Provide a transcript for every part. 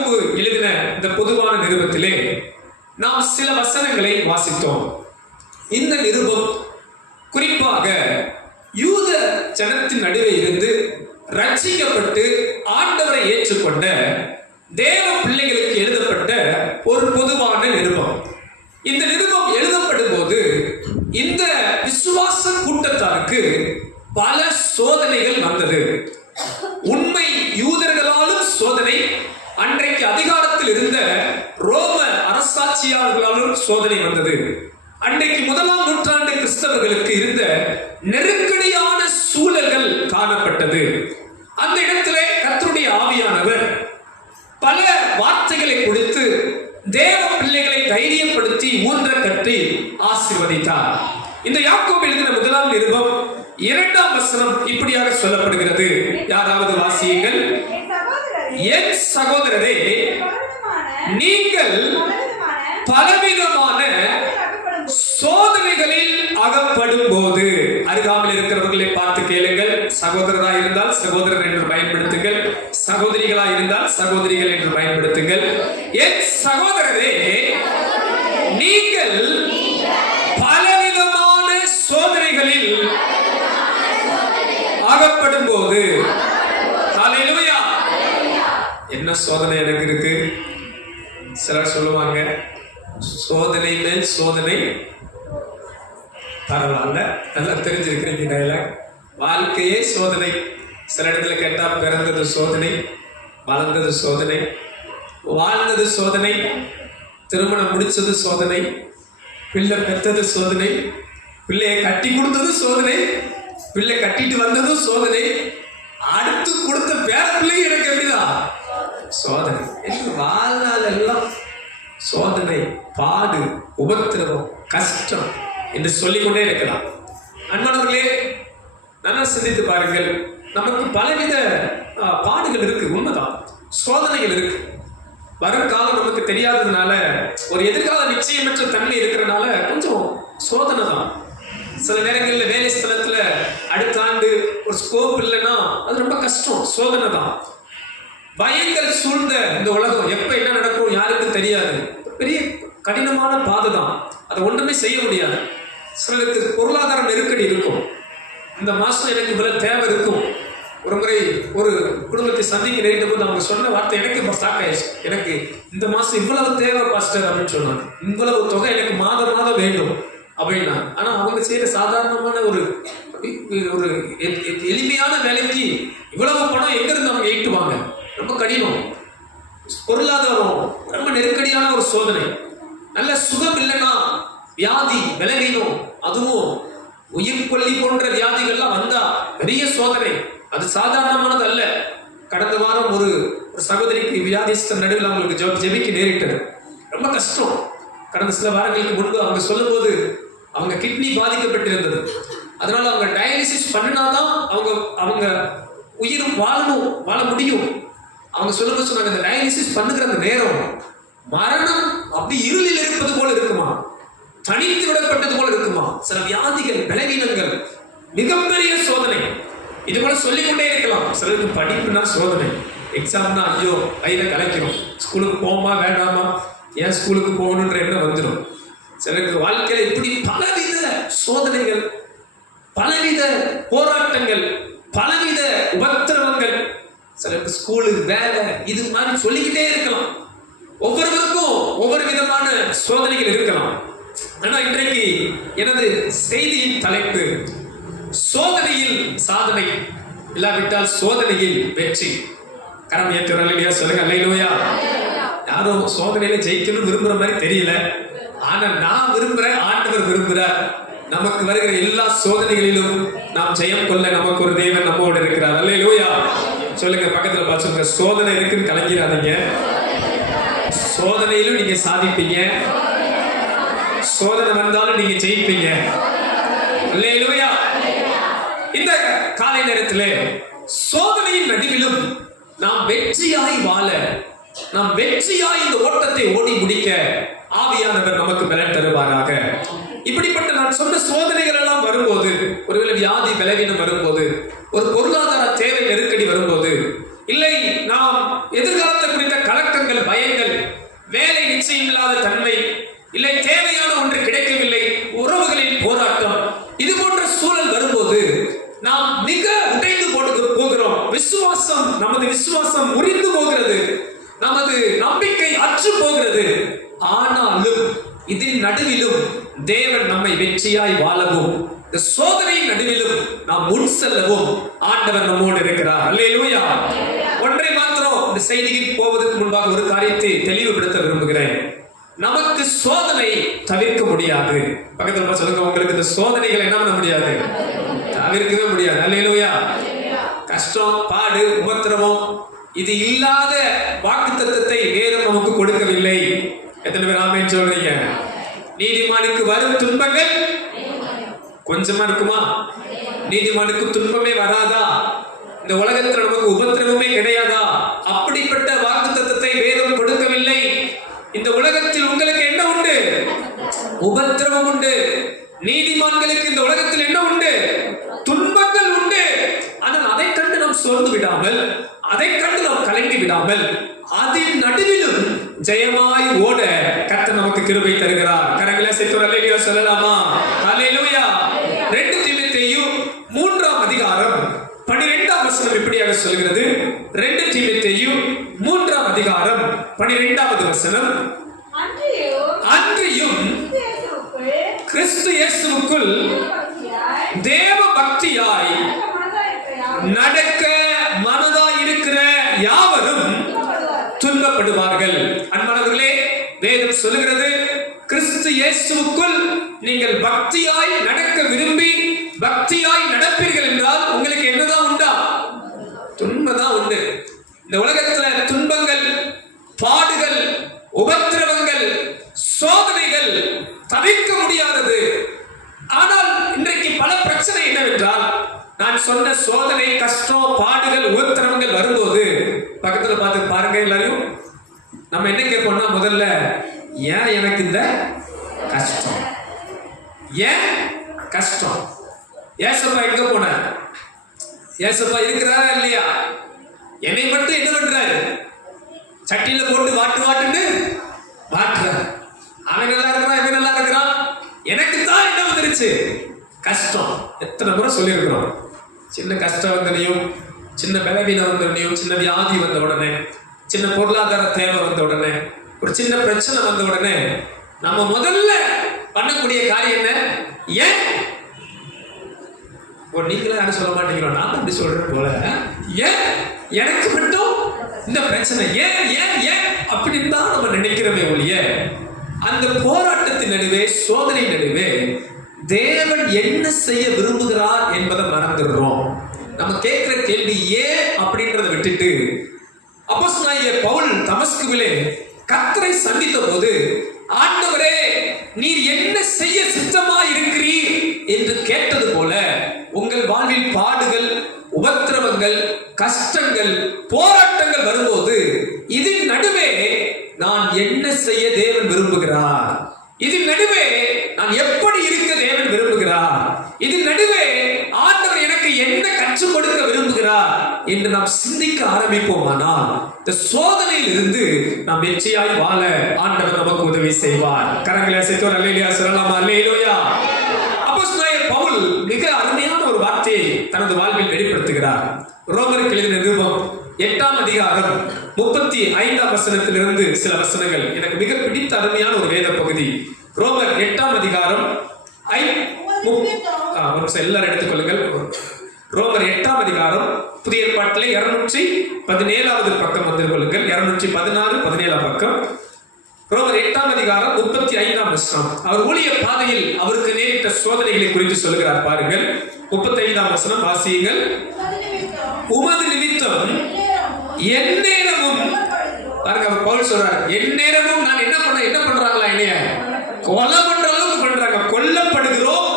யாக்கோபு எழுதின இந்த பொதுவான நிருபத்திலே நாம் சில வசனங்களை வாசித்தோம். இந்த நிருபம் குறிப்பாக யூத ஜனத்தின் நடுவே இருந்து ரட்சிக்கப்பட்டு ஆண்டவரை ஏற்றுக்கொண்ட தேவ பிள்ளைகளுக்கு எழுதப்பட்ட ஒரு பொதுவான நிருபம். இந்த நிருபம் எழுதப்படும் போது இந்த விசுவாச கூட்டத்தாருக்கு பல சோதனைகள் வந்தது. உண்மை யூதர்களாலும் சோதனை, அன்றைக்கு அதிகாரத்தில் இருந்த ரோம அரசாட்சியாளர்களாலும் சோதனை வந்தது. அன்றைக்கு 1ஆம் நூற்றாண்டு கிறிஸ்தவர்களுக்கு இருந்த நெருக்கடியான சூழல்கள் காணப்பட்டது. அந்த இடத்திலே கர்த்தருடைய ஆவியானவர் பல வார்த்தைகளை கொடுத்து தேவ பிள்ளைகளை தைரியப்படுத்தி ஊன்ற கட்டி ஆசீர்வதித்தார். இந்த யாக்கோபு எழுதின 1ஆம் நிருபம் 2ஆம் வசனம் இப்படியாக சொல்லப்படுகிறது. யாராவது வாசியுங்கள். என் சகோதரரே, நீங்கள் பலவிதமான சோதனைகளில் அகப்படும் போது, அருகாமல் இருக்கிறவர்களை பார்த்து கேளுங்கள். சகோதரராக இருந்தால் சகோதரர் என்று பயன்படுத்துங்கள், சகோதரிகளாக இருந்தால் சகோதரிகள் என்று பயன்படுத்துங்கள். என் சகோதரரே, நீங்கள் பலவிதமான சோதனைகளில் அகப்படும் போது, ஹல்லேலூயா. என்ன சோதனை எனக்கு இருக்கு? சிலர் சொல்லுவாங்க, சோதனை மேல் சோதனை. பரவாயில்ல, நல்லா தெரிஞ்சிருக்கிறீங்க டயலாக். வாழ்க்கையே சோதனை. சில இடத்துல கேட்டா பிறந்தது சோதனை, வளர்ந்தது சோதனை, வாழ்ந்தது சோதனை, திருமணம் முடிச்சது சோதனை, பிள்ளை பெற்றது சோதனை, பிள்ளையை கட்டி கொடுத்தது சோதனை, பிள்ளை கட்டிட்டு வந்ததும் சோதனை, அடுத்து கொடுத்த பேர பிள்ளை எனக்கு எப்படிதான் சோதனை. வாழ்நாள் எல்லாம் சோதனை, பாடு, உபத்திரவம், கஷ்டம் என்று சொல்லிக்கொண்டே இருக்கலாம். அன்பானவர்களே, நல்லா சிந்தித்து பாருங்கள். நமக்கு பலவித பாடுகள் இருக்கு, உண்மைதான். சோதனைகள் இருக்கு. வருங்காலம் நமக்கு தெரியாததுனால, ஒரு எதிர்கால நிச்சயமற்ற தன்மை இருக்கிறனால கொஞ்சம் சோதனை தான். சில நேரங்களில் வேலை ஸ்தலத்துல அடுத்த ஆண்டு ஒரு ஸ்கோப் இல்லைன்னா அது ரொம்ப கஷ்டம், சோதனை தான். பயங்கள் சூழ்ந்த இந்த உலகம், எப்ப என்ன நடக்கும் யாருக்கும் தெரியாது. பெரிய கடினமான பாதை தான், அதை ஒன்றுமே செய்ய முடியாது. சிலருக்கு பொருளாதார நெருக்கடி இருக்கும். இந்த மாசம் எனக்கு இவ்வளவு தேவை இருக்கும். ஒரு முறை ஒரு குடும்பத்தை சந்திக்க நேரிட்ட போது அவங்க சொன்ன வார்த்தை எனக்கு ஸ்டாக் ஆயிடுச்சு. எனக்கு இந்த மாசம் இவ்வளவு தேவை பாஸ்டர் அப்படின்னு சொன்னாங்க. இவ்வளவு தொகை எனக்கு மாதம் மாதம் வேண்டும் அப்படின்னா. ஆனா அவங்க செய்யற சாதாரணமான ஒரு எளிமையான வேலைக்கு இவ்வளவு பணம் எங்க இருந்து அவங்க ஈட்டுவாங்க? ரொம்ப கடினம். பொருளாதாரம் ரொம்ப நெருக்கடியான ஒரு சோதனை. நல்ல சுகம் இல்லைன்னா வியாதி, விலகினோம், அதுவும் உயிர் கொல்லி போன்ற வியாதிகள்லாம் வந்தா பெரிய சோதனை. அது சாதாரணமானது அல்ல. கடந்த வாரம் ஒரு சகோதரிக்கு வியாதிஸ்தர் நடுவில் அவங்களுக்கு ஜெபிக்க நேரிட்டது. ரொம்ப கஷ்டம். கடந்த சில வாரங்களுக்கு முன்பு அவங்க சொல்லும் போது அவங்க கிட்னி பாதிக்கப்பட்டிருந்தது. அதனால அவங்க டயாலிசிஸ் பண்ணினாதான் அவங்க உயிர் வாழ முடியும். அவங்க சொல்லும்போது சொன்னாங்க, இந்த டயாலிசிஸ் பண்ணுகிற அந்த நேரம் மரணம் அப்படி இருளில் இருப்பது போல இருக்குமா, தனித்து விடப்பட்டது போல இருக்குமா. சில வியாதிகள், பலவீனங்கள், மிகப்பெரிய சோதனை. இது போல சொல்லிக்கொண்டே இருக்கலாம். சிலருக்கு படிப்புனா சோதனை, எக்ஸாம்னா ஐயோ கையில கலைக்கணும், ஸ்கூலுக்கு போமா வேண்டாமா, ஏன் ஸ்கூலுக்கு போகணுன்ற எண்ணம் வந்துடும். சிலருக்கு வாழ்க்கையில இப்படி பலவித சோதனைகள், பலவித போராட்டங்கள், பலவித உபத்திரவங்கள். சிலருக்கு ஸ்கூலு, வேலை, இது மாதிரி சொல்லிக்கிட்டே இருக்கலாம். ஒவ்வொருவருக்கும் ஒவ்வொரு விதமான சோதனைகள் இருக்கலாம். ஆனா இன்றைக்கு எனது செய்தியின் தலைப்பு சோதனையில் சாதனை, இல்லாவிட்டால் சோதனையில் வெற்றி. கரம் ஏற்றுறோம் இல்லையா? சொல்லுங்க அல்லேலூயா. யாரும் சோதனையில ஜெயிக்கணும் விரும்புற மாதிரி தெரியல. ஆனா நான் விரும்புறேன், ஆண்டவர் விரும்புகிறார். நமக்கு வருகிற எல்லா சோதனைகளிலும் நாம் ஜெயம் கொள்ள நமக்கு ஒரு தேவன் நம்மோடு இருக்கிறார். அல்லேலூயா. சொல்லுங்க, பக்கத்துல பார்த்து, சோதனை இருக்குன்னு கலங்கிறாதீங்க. சோதனையிலும் நீங்க சாதிப்பீங்க. சோதனை வந்தாலும் நீங்க ஜெயிப்பீங்க. அல்லேலூயா. இந்த காலை நேரத்திலே சோதனையின் நடுவிலும் நாம் வெற்றியாய் வாழ, நாம் வெற்றியாய் இந்த ஓட்டத்தை ஓடி முடிக்க ஆவியானவர் நமக்கு பலன் தருவாராக. இப்படிப்பட்ட நான் சொன்ன சோதனைகள் எல்லாம் வரும்போது, ஒருவேளை வியாதி, பலவீனம் வரும்போது, ஒரு பொருளாதார தேவை நெருக்கடி வரும்போது, இல்லை நாம் எதிர்காலத்தை குறித்த கலக்கங்கள் இல்லை தேவையான ஒன்று கிடைக்கவில்லை, உறவுகளின் போராட்டம், இது போன்ற சூழல் வரும்போது நாம் மிக உடைந்து போகிறோம். நமது விசுவாசம் முறிந்து போகிறது, நமது நம்பிக்கை அற்று போகிறது. ஆனாலும் இதன் நடுவிலும் தேவன் நம்மை வெற்றியாய் வாழவும், இந்த சோதனையின் நடுவிலும் நாம் முன் செல்லவும் ஆண்டவர் நம்மோடு இருக்கிறார். அல்லேலூயா. ஒன்றை மாத்திரம் இந்த செய்திக்கு போவதற்கு முன்பாக ஒரு காரியத்தை தெளிவுபடுத்த விரும்புகிறேன். நமக்கு சோதனை தவிர்க்க முடியாது. பக்கத்துல சொல்லுங்க, உங்களுக்கு இந்த சோதனைகளை என்ன பண்ண முடியாது, தவிர்க்கவே முடியாது. அல்லேலூயா. கஷ்டம், பாடு, உபத்திரவம் இது இல்லாத வாக்குத்தத்தத்தை வேதம் நமக்கு கொடுக்கவில்லை. எத்தனை பேர் ஆமென் சொல்றீங்க? நீதிமானுக்கு வரும் துன்பங்கள் கொஞ்சமா இருக்குமா? நீதிமானுக்கு துன்பமே வராதா? இந்த உலகத்துல நமக்கு உபத்திரவமே கிடையாதா? அப்படிப்பட்ட வாக்குத்தத்தத்தை வேதம் கொடுக்கவில்லை. இந்த உலகத்தில் உங்களுக்கு என்ன உண்டு? உபத்திரவம் உண்டு. நீதிமான்களுக்கு இந்த உலகத்தில் என்ன உண்டு? துன்பங்கள் உண்டு. ஆனால் அதை கண்டு நாம் சோர்ந்து விடாமல், அதை கண்டு நாம் கலங்கி விடாமல், அதின் நடுவிலும் ஜெயமாய் ஓட கர்த்தர் நமக்கு கிருபை தருகிறார். கரங்களை சேர்த்து அல்லேலூயா சொல்லலாமா? அல்லேலூயா. 2 தீமோத்தேயு 3ஆம் அதிகாரம் 12ஆம் வசனம் இப்படியாக சொல்கிறது. 2 தீமோத்தேயு 3ஆம் அதிகாரம் 12வது வசனம், அன்றியும் கிறிஸ்து இயேசுவுக்குள் தேவ பக்தியாய் நடக்க மனதாய் இருக்கிற யாவரும் துன்பப்படுவார்கள். அன்பானவர்களே, வேதம் சொல்லுகிறது, கிறிஸ்து இயேசுவுக்குள் நீங்கள் பக்தியாய் நடக்க விரும்பி பக்தியாய் நடப்பீர்கள் என்றால் உங்களுக்கு என்னதான் உண்டா? துன்பம்தான் உண்டு. இந்த உலகத்துல துன்பங்கள், பாடுகள், உபத்திரவங்கள், சோதனைகள் தவிர்க்க முடியாதது. ஆனால் இன்றைக்கு பல பிரச்சனை என்னவென்றால், நான் சொன்ன சோதனை, கஷ்டம், பாடுகள், உபத்திரவங்கள் வரும்போது பக்கத்துல பார்த்து பாருங்க, எல்லாரையும் நம்ம என்ன கேட்போம்னா, முதல்ல ஏன் எனக்கு இந்த கஷ்டம், ஏன் கஷ்டம்? ஏசப்பா எங்க போன? ஏசப்பா இருக்கிறாரா இல்லையா? என்னை மட்டும் என்ன பண்றாரு? சட்டியில போட்டு வாட்டுன்னு வாட்டுறாரு. அவன் நல்லா இருக்கிறான், இவன் நல்லா இருக்கிறான், எனக்கு தான் என்ன வந்துருச்சு? கஷ்டம். எத்தனை முறை சொல்லியிருக்கிறோம். சின்ன கஷ்டம் வந்தனையும், சின்ன பலவீனம் வந்தனையும், சின்ன வியாதி வந்த உடனே, சின்ன பொருளாதார தேவை வந்த உடனே, ஒரு சின்ன பிரச்சனை வந்த உடனே நம்ம முதல்ல பண்ணக்கூடிய காரியம் என்ன? ஏன்? நீங்களே யாரும் சொல்ல மாட்டீங்களோ, நான் அப்படி சொல்றேன் போல. ஏன் எனக்கு மட்டும் இந்த பிரச்சனை? ஏன் ஏன் ஏன் அப்படின்னு தான் நம்ம நினைக்கிறோமே ஒழிய, அந்த போராட்டத்தின் நடுவே, சோதனை நடுவே தேவன் என்ன செய்ய விரும்புகிறார் என்பதை மறந்துடுறோம். நம்ம கேட்கிற கேள்வி ஏன் அப்படின்றத விட்டுட்டு, அப்போஸ்தலனாகிய பவுல் தமஸ்குவிலே கர்த்தரை சந்தித்த போது, ஆண்டவரே நீர் என்ன செய்ய சித்தமாய் இருக்கிறீர் என்று கேட்டது போல, உங்கள் வாழ்வில் பாடுகள், உபத்திரவங்கள், கஷ்டங்கள், போராட்டங்கள் வரும்போது இதன் நடுவே நான் என்ன செய்ய தேவன் விரும்புகிறார், இதன் நடுவே நான் எப்படி இருக்க தேவன் விரும்புகிறார், இதன் நடுவே ஆண்டவர் எனக்கு என்ன கற்றுக் கொடுக்க விரும்புகிறார் என்று நாம் சிந்திக்க ஆரம்பிப்போமானால், இந்த சோதனையில் இருந்து நாம் வெற்றியாய் வாழ ஆண்டவர் நமக்கு உதவி செய்வார். கரங்களை சேர்த்து அல்லேலூயா சொல்லலாமா? அல்லேலூயா. அப்போஸ்தலனாகிய பவுல் மிக அருமையான ஒரு வார்த்தையை தனது வாழ்வில் வெளிப்படுத்துகிறார். ரோமருக்கு எழுதின நிருபம் 8ஆம் அதிகாரம் 35ஆம் வசனத்திலிருந்து சில வசனங்கள் எனக்கு மிக பிடித்த அருமையான ஒரு வேத பகுதி. ரோமர் 8ஆம் அதிகாரம் எல்லாரும் எடுத்துக்கொள்ளுங்கள். ரோமர் 8ஆம் அதிகாரம் புதிய ஏற்பாட்டிலே 217வது பக்கம் வந்து கொள்ளுங்கள். 216 17ஆம் பக்கம். ரோமர் 8ஆம் அதிகாரம் 35ஆம் வசனம். அவர் ஊழிய பாதையில் அவருக்கு நேரிட்ட சோதனைகளை குறித்து சொல்லுகிறார். பாருங்கள், 35ஆம் வசனம் வாசியுங்கள். உமது நிமித்தம் எந்நேரமும், பாருங்க அவர் பவுல் சொல்றார், எந்நேரமும் நான் என்ன பண்றாங்களா, என்னைய கொலை பண்ற அளவுக்கு பண்றாங்க. கொல்லப்படுகிறோம்,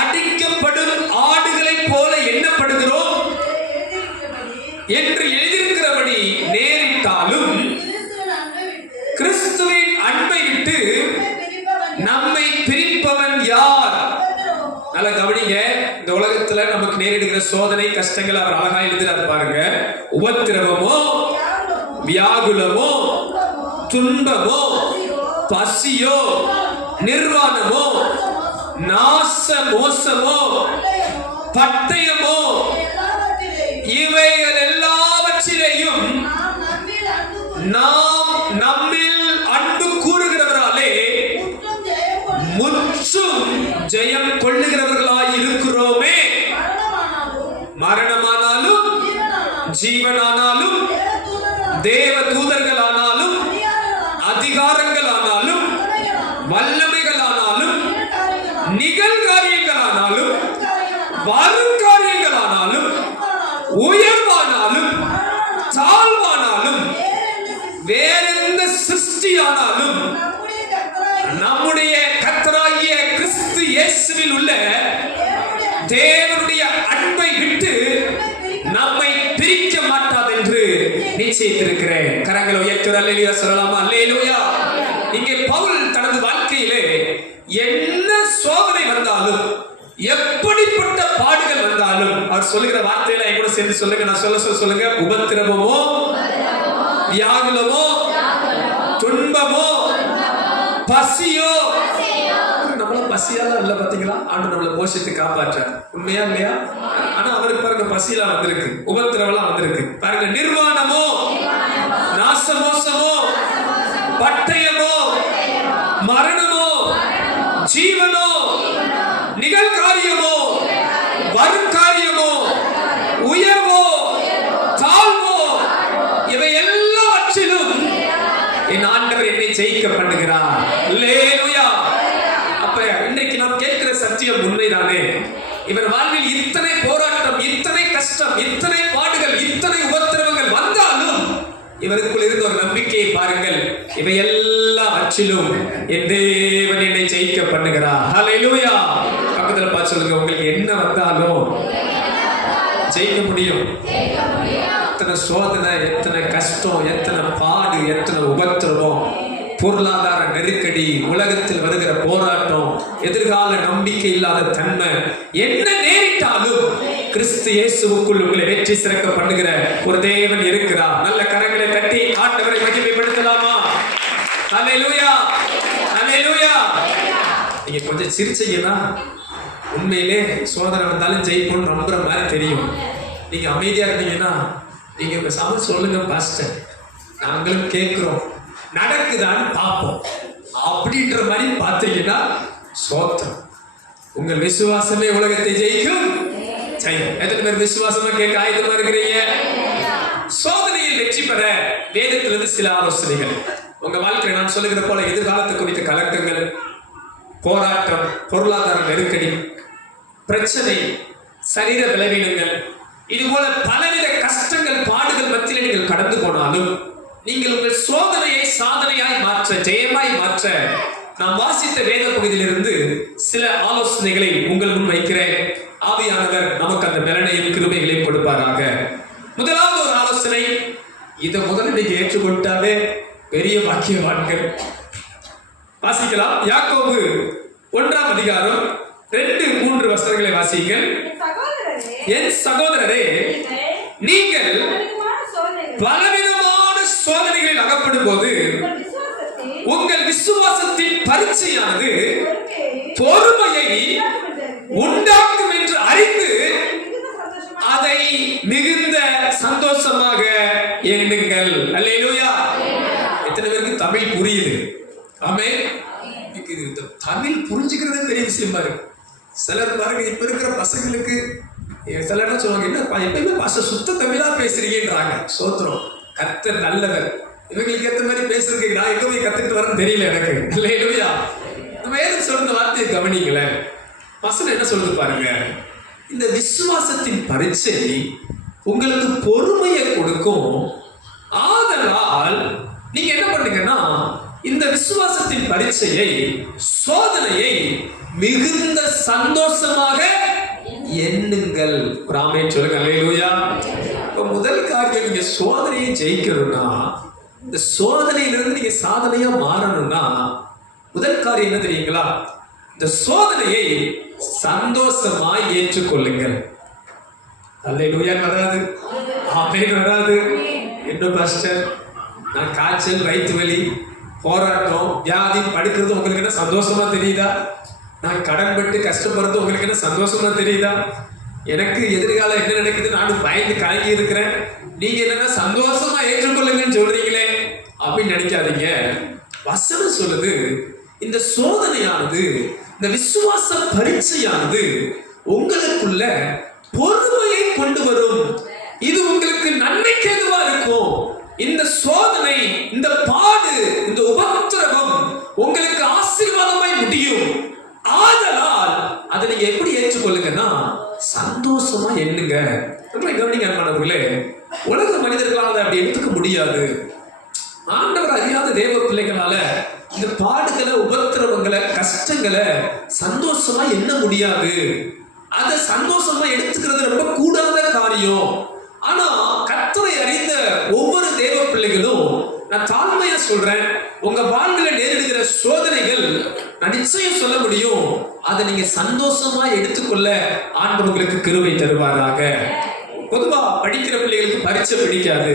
அடிக்கப்படும் ஆடுகளை போல எண்ணப்படுகிறோம் என்று எழுதியிருக்கிறபடி நேரிட்டாலும் கிறிஸ்துவின் அன்பை விட்டு நம்மை பிரிப்பவன் யார்? நல்ல கவனிங்க. இந்த உலகத்துல நமக்கு நேரிடுகிற சோதனை, கஷ்டங்கள் அவர் அழகா எழுதுறார் பாருங்க. உபத்திரவமோ, வியாகுலமோ, துன்பமோ, பசியோ, நிர்வாணமோ, நாச மோசமோ, பட்டயமோ, இவைகள் எல்லாவற்றிலேயும் நாம் நம்மில் அன்பு கூறுகிறவராலே முற்றும் ஜெயம் கொள்ளுகிறவர்களாய் இருக்கிறோமே. மரணமானாலும் ஜீவனானாலும் தேவ தூதர்களானாலும் அதிகாரங்களானாலும் வல்லமைகளானாலும் நிகழ்காரியங்களானாலும் வருங்காரியங்களானாலும் உயர்வானாலும் தாழ்வானாலும் வேறெந்த சிருஷ்டியானாலும் நம்முடைய கர்த்தராகிய கிறிஸ்து இயேசுவில் உள்ள தேவனுடைய அன்பை விட்டு நம்மை பிரிக்க மாட்டாது என்று நிச்சயித்திருக்கிறேன். கரங்களை உயர்த்தி அல்லேலூயா சொல்லலாமா? அல்லேலூயா. இங்கே பவுல் தனது வாழ்க்கையிலே என்ன சோதனை வந்தாலும், எப்படிப்பட்ட பாடுகள் வந்தாலும், அவர் சொல்லுகிற வார்த்தையில என் கூட சேர்ந்து சொல்லுங்க. நான் சொல்லுங்க. உபத்திரவமோ, வியாகுலமோ, துன்பமோ, பசியோ. நம்மள பசியால இல்ல பாத்தீங்களா? ஆண்டு நம்மளை போஷித்து காப்பாற்ற. உண்மையா இல்லையா? ஆனா அவருக்கு பாருங்க பசியெல்லாம் வந்திருக்கு, உபத்திரவெல்லாம் வந்திருக்கு. பாருங்க, நிர்வாணமோ, நாசமோசமோ, பட்டயமோ, மரணமோ, ஜீவனோ, நிகழ்காரியமோ, வருங்காரியமோ, உயர்வோ, தாழ்வோ, இவை எல்லாவற்றிலும் என் ஆண்டவர் என்னை ஜெயிக்க பண்ணுகிறார். அல்லேலூயா. அப்ப இன்றைக்கு நாம் கேட்கிற சத்தியம் உண்மைதானே? இவர் வாழ்வில் இத்தனை போராட்டம், இத்தனை கஷ்டம், இத்தனை பாடுகள், இத்தனை உபத்திரவங்கள் வந்தாலும் இவருக்குள் இருந்த ஒரு நம்பிக்கையை பாருங்கள். இவை எல்லாவற்றிலும் என் தேவன் என்னை ஜெயிக்க பண்ணுகிறார். ஹல்லேலூயா. பக்கத்துல பார்த்து சொல்லுங்க, உங்களுக்கு என்ன வந்தாலும் ஜெயிக்க முடியும். எத்தனை சோதனை, எத்தனை கஷ்டம், எத்தனை பாடு, எத்தனை உபத்திரவம், பொருளாதார நெருக்கடி, உலகத்தில் வருகிற போராட்டம், எதிர்கால நம்பிக்கை இல்லாத தன்மை, என்ன நேரிட்டாலும் கிறிஸ்து இயேசுவுக்குள் உங்களை வெற்றி சிறக்க பண்ணுகிற ஒரு தேவன் இருக்கிறார். நல்ல கரங்களை தட்டி ஆண்டவரை மகிமைப்படுத்தலாமா? அல்லேலூயா, அல்லேலூயா. நீங்க கொஞ்சம் சிரிச்சீங்கன்னா உண்மையிலே சோதனை வந்தாலும் ஜெயிப்போம்னு நம்புற மாதிரி தெரியும். நீங்க அமைதியா இருந்தீங்கன்னா நீங்க பேசாம சொல்லுங்க பாஸ்டர், நாங்களும் கேட்கிறோம், நடக்குதான்னு பார்ப்போம் அப்படின்ற மாதிரி பார்த்தீங்கன்னா சோத்திரம். உங்கள் விசுவாசமே உலகத்தை ஜெயிக்கும். எத்தனை பேர் விசுவாசமா கேட்க ஆயுதமா இருக்கிறீங்க? சோதனையில் வெற்றி பெற வேதத்திலிருந்து சில ஆலோசனைகள். உங்க வாழ்க்கையை நான் சொல்லுகிற போல எதிர்காலத்தை குறித்த கலக்கங்கள், போராட்டம், பொருளாதார நெருக்கடி, பிரச்சனை, சரீர பலவீனங்கள், இது போல பலவித கஷ்டங்கள், பாடுகள் மத்தியிலே நீங்கள் கடந்து போனாலும் நீங்கள் உங்கள் சோதனையை சாதனையாய் மாற்ற, ஜெயமாய் மாற்ற நாம் வாசித்த வேத பகுதியிலிருந்து சில ஆலோசனைகளை உங்கள் முன் வைக்கிறேன். ஆவியானவர் நமக்கு அந்த பலனையும் கிருபைகளையும் கொடுப்பாராக. முதலாவது ஒரு ஆலோசனை, இதை முதல்ல நீங்க ஏற்றுக்கொண்டாவே பெரிய வாக்கியவான்கள். வாசிக்கலாம். யாக்கோபு 1ஆம் அதிகாரம் 2-3 வசனங்களை வாசியுங்கள். என் சகோதரரே, நீங்கள் பலவிதமான சோதனைகளில் அகப்படும் போது உங்கள் விசுவாசத்தின் பரீட்சையானது பொறுமையை உண்டாக்கும் என்று அறிந்து அதை மிகுந்த சந்தோஷமாக எண்ணுங்கள். அல்லேலூயா. எத்தனை பேருக்கு தமிழ் புரியுது? ஆமென். தமிழ் புரிஞ்சுக்கிறதே பெரிய விஷயமா இருக்கு. சிலர் பாருங்க, இப்ப இருக்கிற பசங்களுக்கு சிலர் சொல்லுவாங்க, என்ன எப்பயுமே பாச சுத்த தமிழா பேசுறீங்கன்றாங்க. சோத்திரம், கர்த்தர் நல்லவர். இவங்களுக்கு ஏற்ற மாதிரி பேசுறதுக்கு நான் எங்க போய் கத்துட்டு வரேன்னு தெரியல எனக்கு. அல்லேலூயா. நம்ம ஏதும் சொல்ற வார்த்தையை கவனிங்களேன். வசனம் என்ன சொல்லுது பாருங்க, இந்த விசுவாசத்தின் பரீட்சை உங்களுக்கு பொறுமையை கொடுக்கும். ஆதலால் நீங்க என்ன பண்ணுங்கன்னா, இந்த விசுவாசத்தின் பரீட்சையை, சோதனையை மிகுந்த சந்தோஷமாக எண்ணுங்கள். ஆமென் சொல்லுங்க. அல்லேலூயா. முதல் காரியம், நீங்க சோதனையை ஜெயிக்கணும்னா, இந்த சோதனையிலிருந்து நீங்க சாதனையா மாறணும்னா முதல் காரியம் என்ன தெரியுங்களா? இந்த சோதனையை சந்தோஷமாய் ஏற்றுக்கொள்ளுங்கள். அல்லேலூயா. வராது, ஆமென் வராது. என்ன பாஸ்டர், நான் காய்ச்சல், வயிற்று வலி, போராட்டம், வியாதி, படுக்கிறது உங்களுக்கு என்ன சந்தோஷமா தெரியுதா? நான் கடன் பட்டு கஷ்டப்படுறது உங்களுக்கு என்ன சந்தோஷமா தெரியுதா? எனக்கு எதிர்காலம் என்ன நடக்குது நானும் பயந்து கலங்கி இருக்கிறேன், நீங்க என்னன்னா சந்தோஷமா ஏற்றுக்கொள்ளுங்கன்னு சொல்றீங்களே அப்படின்னு நினைக்காதீங்க. வசனம் சொல்லுது, இந்த சோதனையானது, இந்த விசுவாச பரீட்சையானது உங்களுக்குள்ள பொறுமையை கொண்டு வரும். இது உங்களுக்கு நன்மைக்கு எதுவா இருக்கும். இந்த சோதனை, இந்த பாடு, இந்த உபத்திரவம் உங்களுக்கு ஆசீர்வாதமாய் முடியும். ஆதலால் அதை நீங்க எப்படி ஏற்றுக்கொள்ளுங்கன்னா சந்தோஷமா எண்ணுங்க. கவனிங்க அன்பானவர்களே, உலக மனிதர்களால் அப்படி எடுத்துக்க முடியாது. ஆண்டவர் அறியாத தேவ பிள்ளைகளால இந்த பாடுகளை, உபத்திரவங்களை, கஷ்டங்களை சந்தோஷமா எண்ண முடியாது. அதை சந்தோஷமா எடுத்துக்கிறது ரொம்ப கூடாத காரியம். ஆனா கர்த்தரை அறிந்த ஒவ்வொரு தேவ பிள்ளைகளும், நான் தாழ்மையா சொல்றேன், உங்க வாழ்க்கையில நேரிடுகிற சோதனைகள் நான் நிச்சயம் சொல்ல முடியும், அதை நீங்க சந்தோஷமா எடுத்துக்கொள்ள ஆண்டவர் உங்களுக்கு கிருபை தருவாராக. பொதுவா படிக்கிற பிள்ளைகளுக்கு பரீட்சை பிடிக்காது.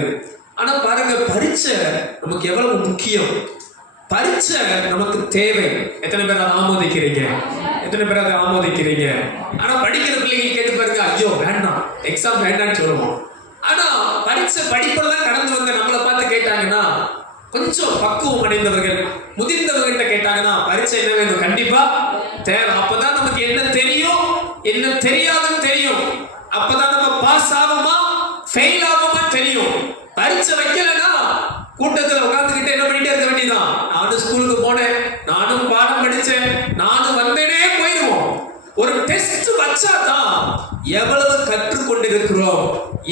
ஆனா பாருங்க, பரீட்சை நமக்கு எவ்வளவு முக்கியம். பரீட்சை நமக்கு தேவை. எத்தனை பேர் அதை ஆமோதிக்கிறீங்க? எத்தனை பேர் அதை ஆமோதிக்கிறீங்க? ஆனா படிக்கிற பிள்ளைகள் கேட்டு பாருங்க, ஐயோ வேண்டாம், எக்ஸாம் வேண்டாம்னு சொல்லுவோம். ஆனா பரீட்சை படிப்பெல்லாம் கடந்து வந்த நம்மளை பார்த்து கேட்டாங்கன்னா, கொஞ்சம் பக்குவம் அடைந்தவர்கள், முதிர்ந்தவர்கிட்ட கேட்டாங்கன்னா, பரீட்சை என்ன வேணும்? கண்டிப்பா தேவை. அப்பதான் நமக்கு என்ன தெரியும், என்ன தெரியாதுன்னு தெரியும். அப்பதான் நம்ம பாஸ் ஆகுமா ஃபெயில் ஆகுமா தெரியும். பரீட்சை வைக்கலன்னா கூட்டத்தில் உட்கார்ந்துகிட்டு என்ன பண்ணிட்டே இருக்க வேண்டியதான். நானும் ஸ்கூலுக்கு போனேன், நானும் பாடம் படிச்சேன், நானும் வந்தேனே போயிடுவோம். ஒரு டெஸ்ட் வச்சாதான் எவ்வளவு கற்றுக்கொண்டிருக்கிறோம்,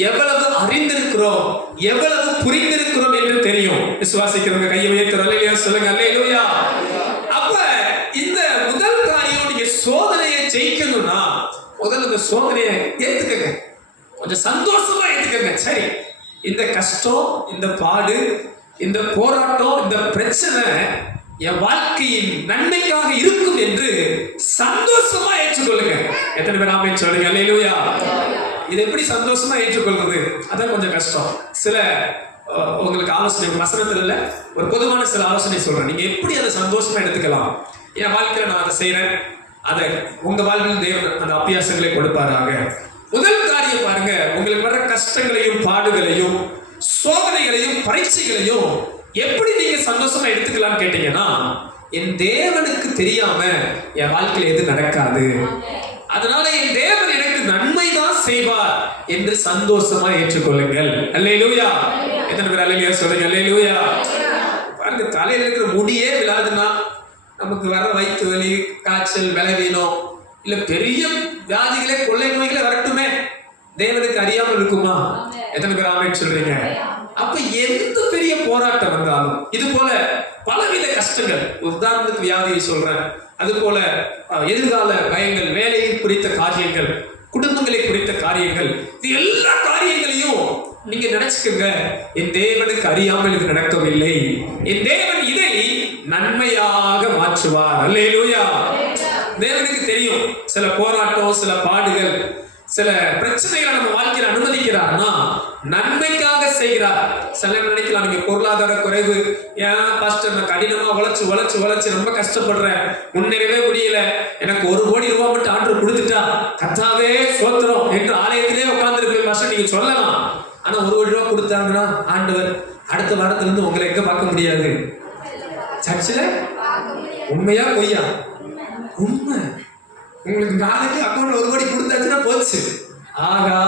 எவ்வளவு அறிந்திருக்கிறோம், எவ்வளவு புரிந்திருக்கிறோம் என்று தெரியும். விசுவாசிக்கிறவங்க கையை உயர்த்துறோம், சொல்லுங்க அல்லேலூயா. அப்ப இந்த முதல் காரியம், நீங்க சோதனையை ஜெயிக்கணும்னா முதல்ல இந்த சோதனையை ஏத்துக்கங்க, கொஞ்சம் சந்தோஷமா ஏத்துக்கங்க. சரி, இந்த கஷ்டம், இந்த பாடு, இந்த போராட்டம், இந்த பிரச்சனை என் வாழ்க்கையின் நன்மைக்காக இருக்கும் என்று சந்தோஷமா ஏற்றுக்கொள்ளுங்க. எத்தனை பேர் ஆமென் சொல்லுங்க அல்லேலூயா. இது எப்படி சந்தோஷமா ஏற்றுக்கொள்றது? அதான் கொஞ்சம் கஷ்டம். சில உங்களுக்கு ஆலோசனை வசனத்துல இல்ல, ஒரு பொதுவான சில ஆலோசனை சொல்றேன். நீங்க எப்படி அதை சந்தோஷமா எடுத்துக்கலாம். என் வாழ்க்கையில நான் அதை செய்யறேன், அதை உங்க வாழ்க்கையில் தேவன் அந்த அபியாசங்களை கொடுப்பாராக. முதல் காரியம் பாருங்க, உங்களுக்கு வர்ற கஷ்டங்களையும் பாடுகளையும் சோதனைகளையும் பரீட்சைகளையும் எப்படி நீங்க சந்தோஷமா எடுத்துக்கலாம்னு கேட்டீங்கன்னா, என் தேவனுக்கு தெரியாம என் வாழ்க்கையில எது நடக்காது, அதனால என் தேவன் எனக்கு நன்மை தான் செய்வார் என்று சந்தோஷமா ஏற்றுக்கொள்ளுங்கள். அல்லேலூயா. எத்தனை பேர் அல்லேலூயா சொல்லுங்க அல்லேலூயா. பாருங்க, தலையில இருக்கிற முடியே விழாதுன்னா நமக்கு வர வயிற்று வலி, காய்ச்சல், பலவீனம், இல்ல பெரிய வியாதிகளே, கொள்ளை நோய்களே வரட்டுமே, தேவனுக்கு அறியாமல் இருக்குமா? எத்தனை பேர் ஆமென் சொல்றீங்க? அப்ப எந்த பெரிய போராட்டம் வந்தாலும், இது போல பலவித கஷ்டங்கள், உதாரணத்துக்கு வியாதியை சொல்றேன், அது போல எதிர்கால பயங்கள், வேலையை குறித்த காரியங்கள், குடும்பங்களை குறித்த காரியங்கள், இது எல்லா காரியங்களையும் நீங்க நினைச்சுக்கங்க, என் தேவனுக்கு அறியாமல் இது நடக்கவில்லை, என் தேவன் இதை நன்மையாக மாற்றுவார். அல்லேலூயா. தேவனுக்கு தெரியும், சில போராட்டம், சில பாடுகள், சில பிரச்சனைகளை நம்ம வாழ்க்கையில் அனுமதிக்கிறார்னா நன்மைக்காக செய்கிறார். சில நினைக்கலாம், நீங்க பொருளாதார குறைவு, ஏன் பாஸ்டர் நான் கடினமா உழைச்சு ரொம்ப கஷ்டப்படுறேன், முன்னேறவே முடியல, எனக்கு 1 கோடி ரூபாய் மட்டும் ஆண்டவர் கொடுத்துட்டா கர்த்தாவே ஸ்தோத்திரம் என்று ஆலயத்திலே உட்கார்ந்துருப்பேன் பாஸ்டர் நீங்க சொல்லலாம். ஆனா 1 கோடி ரூபாய் கொடுத்தாங்கன்னா ஆண்டவர் அடுத்த வாரத்துல இருந்து உங்களை எங்க பார்க்க முடியாது? சர்ச்சில். உண்மையா பொய்யா? உண்மை. உங்களுக்கு நாளைக்கு அக்கௌண்ட்ல 1 கோடி கொடுத்தாச்சுன்னா போச்சு. ஆகா,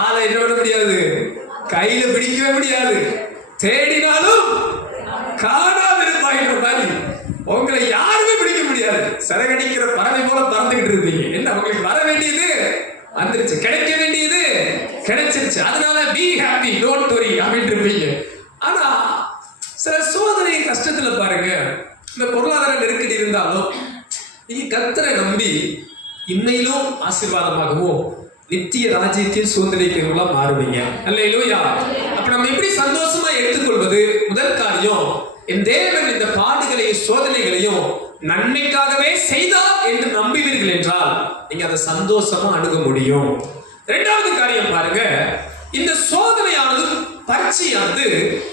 ஆளை என்ன பண்ண முடியாது, கையில பிடிக்கவே முடியாது, தேடினாலும் காணாதிருப்பாங்கிற மாதிரி உங்களை யாருமே பிடிக்க முடியாது. சிறகடிக்கிற பறவை போல பறந்துகிட்டு இருப்பீங்க. என்ன, உங்களுக்கு வர வேண்டியது வந்துருச்சு, கிடைக்க வேண்டியது கிடைச்சிருச்சு, அதனால பி ஹாப்பி, டோன்ட் வரி அப்படின்னு இருப்பீங்க. ஆனா சில சோதனை கஷ்டத்துல பாருங்க, இந்த பொருளாதார நெருக்கடி இருந்தாலும் நீங்க கர்த்தரை நம்பி இன்னையிலும் ஆசீர்வாதமாகவும் நித்திய ராஜ்யத்தில் சுதந்திரிக்கிறவங்களா மாறுவீங்க. அல்லேலூயா. அப்ப நம்ம எப்படி சந்தோஷமா எடுத்துக்கொள்வது? முதல் காரியம், என் தேவன் இந்த பாடுகளையும் சோதனைகளையும் நன்மைக்காகவே செய்தார் என்று நம்புவீர்கள் என்றால் நீங்க அதை சந்தோஷமா அணுக முடியும். இரண்டாவது காரியம் பாருங்க, இந்த சோதனையானது பரீட்சையானது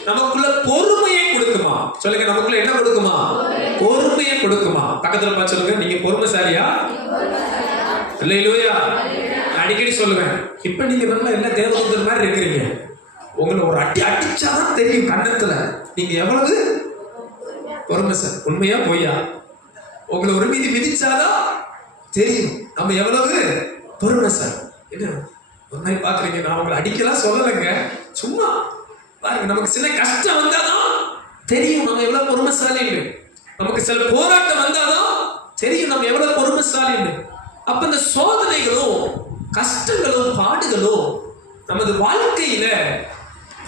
நமக்குள்ள பொறுமையை கொடுக்குமா? சொல்லுங்க, நமக்குள்ள என்ன கொடுக்குமா? பொறுமையை கொடுக்குமா? பக்கத்துல பார்த்து சொல்லுங்க, நீங்க பொறுமைசாலியா? அல்லேலூயா. அடிக்கடி சொல்லுவேன், இப்ப நீங்க நல்லா என்ன தேவதூதர் மாதிரி இருக்கிறீங்க. உங்களை ஒரு அடி அடிச்சாதான் தெரியும் கண்ணத்துல நீங்க எவ்வளவு பொறுமை சார். உண்மையா பொய்யா? உங்களை ஒரு மீதி மிதிச்சாதான் தெரியும் நம்ம எவ்வளவு பொறுமை சார். என்ன ஒரு மாதிரி பாக்குறீங்க? நான் உங்களை அடிக்கலாம் சொல்லலைங்க, சும்மா பாருங்க. நமக்கு சில கஷ்டம் வந்தாதான் தெரியும் நம்ம எவ்வளவு பொறுமைசாலின்னு. நமக்கு சில போராட்டம் வந்தாதான் தெரியும் நம்ம எவ்வளவு பொறுமைசாலின்னு. அப்ப இந்த சோதனைகளும் கஷ்டங்களும் பாடுகளும் நமது வாழ்க்கையில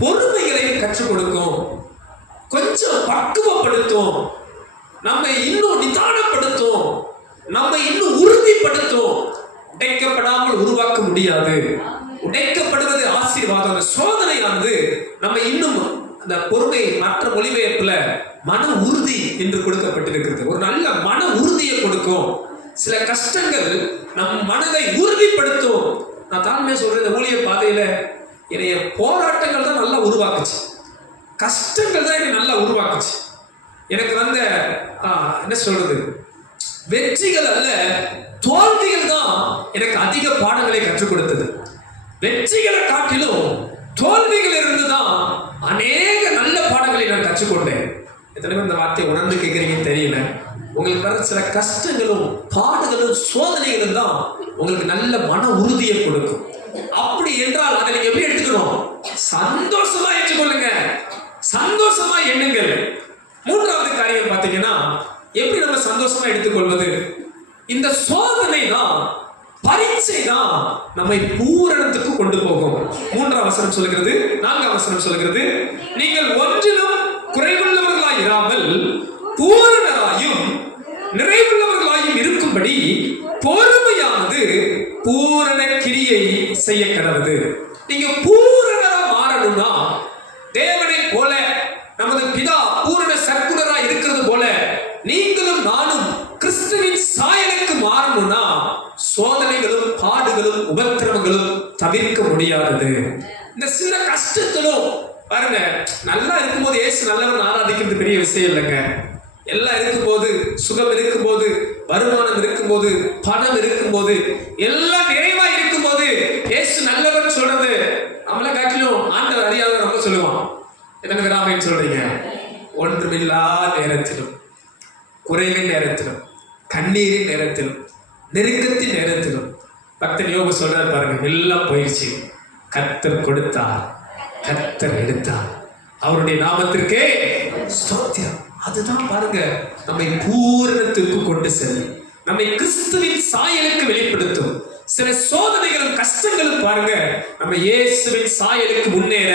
பொறுமைகளை கற்றுக் கொடுக்கும், கொஞ்சம் பக்குவப்படுத்தும், நம்மை இன்னும் நிதானப்படுத்தும், நம்மை இன்னும் உறுதிப்படுத்தும். உடைக்கப்படாமல் உருவாக்க முடியாது. உடைக்கப்படுவது ஆசீர்வாதம். அந்த சோதனையானது நம்ம இன்னும் அந்த பொறுமை, மற்ற மொழிபெயர்ப்புல மன உறுதி என்று கொடுக்கப்பட்டிருக்கிறது. ஒரு நல்ல மன உறுதியை கொடுக்கும். சில கஷ்டங்கள் நம் மனதை உறுதிப்படுத்தும். நான் தான்மே சொல்றேன், ஊழிய பாதையில என்னைய போராட்டங்கள் தான் நல்லா உருவாக்குச்சு, கஷ்டங்கள் தான் என்னை நல்லா உருவாக்குச்சு. எனக்கு வந்த என்ன சொல்றது, வெற்றிகள் அல்ல தோல்விகள் தான் எனக்கு அதிக பாடங்களை கற்றுக் கொடுத்தது. வெற்றிகளை காட்டிலும் தோல்விகள் இருந்துதான் அநேக நல்ல பாடங்களை நான் கற்றுக்கொண்டேன். எத்தனை பேர் இந்த வார்த்தையை உணர்ந்து கேட்குறீங்கன்னு தெரியல. உங்களுக்கு வர சில கஷ்டங்களும் பாடுகளும் சோதனைகளும் தான் உங்களுக்கு நல்ல மன உறுதியை கொடுக்கும். அப்படி என்றால் அதை நீங்க எப்படி எடுத்துக்கணும்? சந்தோஷமா ஏற்றுக்கொள்ளுங்க, சந்தோஷமா எண்ணுங்கள். மூன்றாவது காரியம் பார்த்தீங்கன்னா, எப்படி நம்ம சந்தோஷமா எடுத்துக்கொள்வது? இந்த சோதனை தான், பரீட்சை தான் நம்மை பூரணத்துக்கு கொண்டு போகும். மூன்றாம் வசனம் சொல்லுகிறது, நான்காம் வசனம் சொல்லுகிறது, நீங்கள் ஒன்றிலும் குறைவுள்ளவர்களாய் இராமல் பூரணராயும் நிறைவுள்ளவர்களாயும் இருக்கும்படி பொறுமையானது பூரண கிரியை செய்ய கடவுது. நீங்க பூரணரா மாறணும்னா, தேவனை போல நமது பிதா பூரண சற்குணரா இருக்கிறது போல நீங்களும் நானும் கிறிஸ்துவின் சாயலுக்கு மாறணும்னா சோதனைகளும் பாடுகளும் உபத்திரவங்களும் தவிர்க்க முடியாதது. இந்த சில கஷ்டத்திலும் பாருங்க, நல்லா இருக்கும்போது இயேசு நல்லவன் ஆராதிக்கிறது பெரிய விஷயம் இல்லைங்க. எல்லாம் இருக்கும்போது, சுகம் இருக்கும்போது, வருமானம் இருக்கும்போது, பணம் இருக்கும்போது, எல்லாம் நிறைவா இருக்கும்போது இயேசு நல்லவன் சொல்றது நம்மளை காட்டிலும் ஆண்டவர் அறியாத ரொம்ப சொல்லுவான். என்ன கிராமம் சொல்றீங்க? ஒன்றுமில்லா நேரத்திலும், குறைவின் நேரத்திலும், கண்ணீரின் நேரத்திலும், நெருக்கத்தின் நேரத்திலும் பக்தன் யோபு சொல்றாரு பாருங்க, எல்லாம் போயிடுச்சு, கர்த்தர் கொடுத்தார், கர்த்தர் எடுத்தார், அவருடைய நாமத்திற்கே ஸ்தோத்திரம். அதுதான் பாருங்க நம்மை பூரணத்திற்கு கொண்டு செல்லும், நம்மை கிறிஸ்துவின் சாயலுக்கு வெளிப்படுத்தும். சில சோதனைகளும் கஷ்டங்களும் பாருங்க நம்ம இயேசுவின் சாயலுக்கு முன்னேற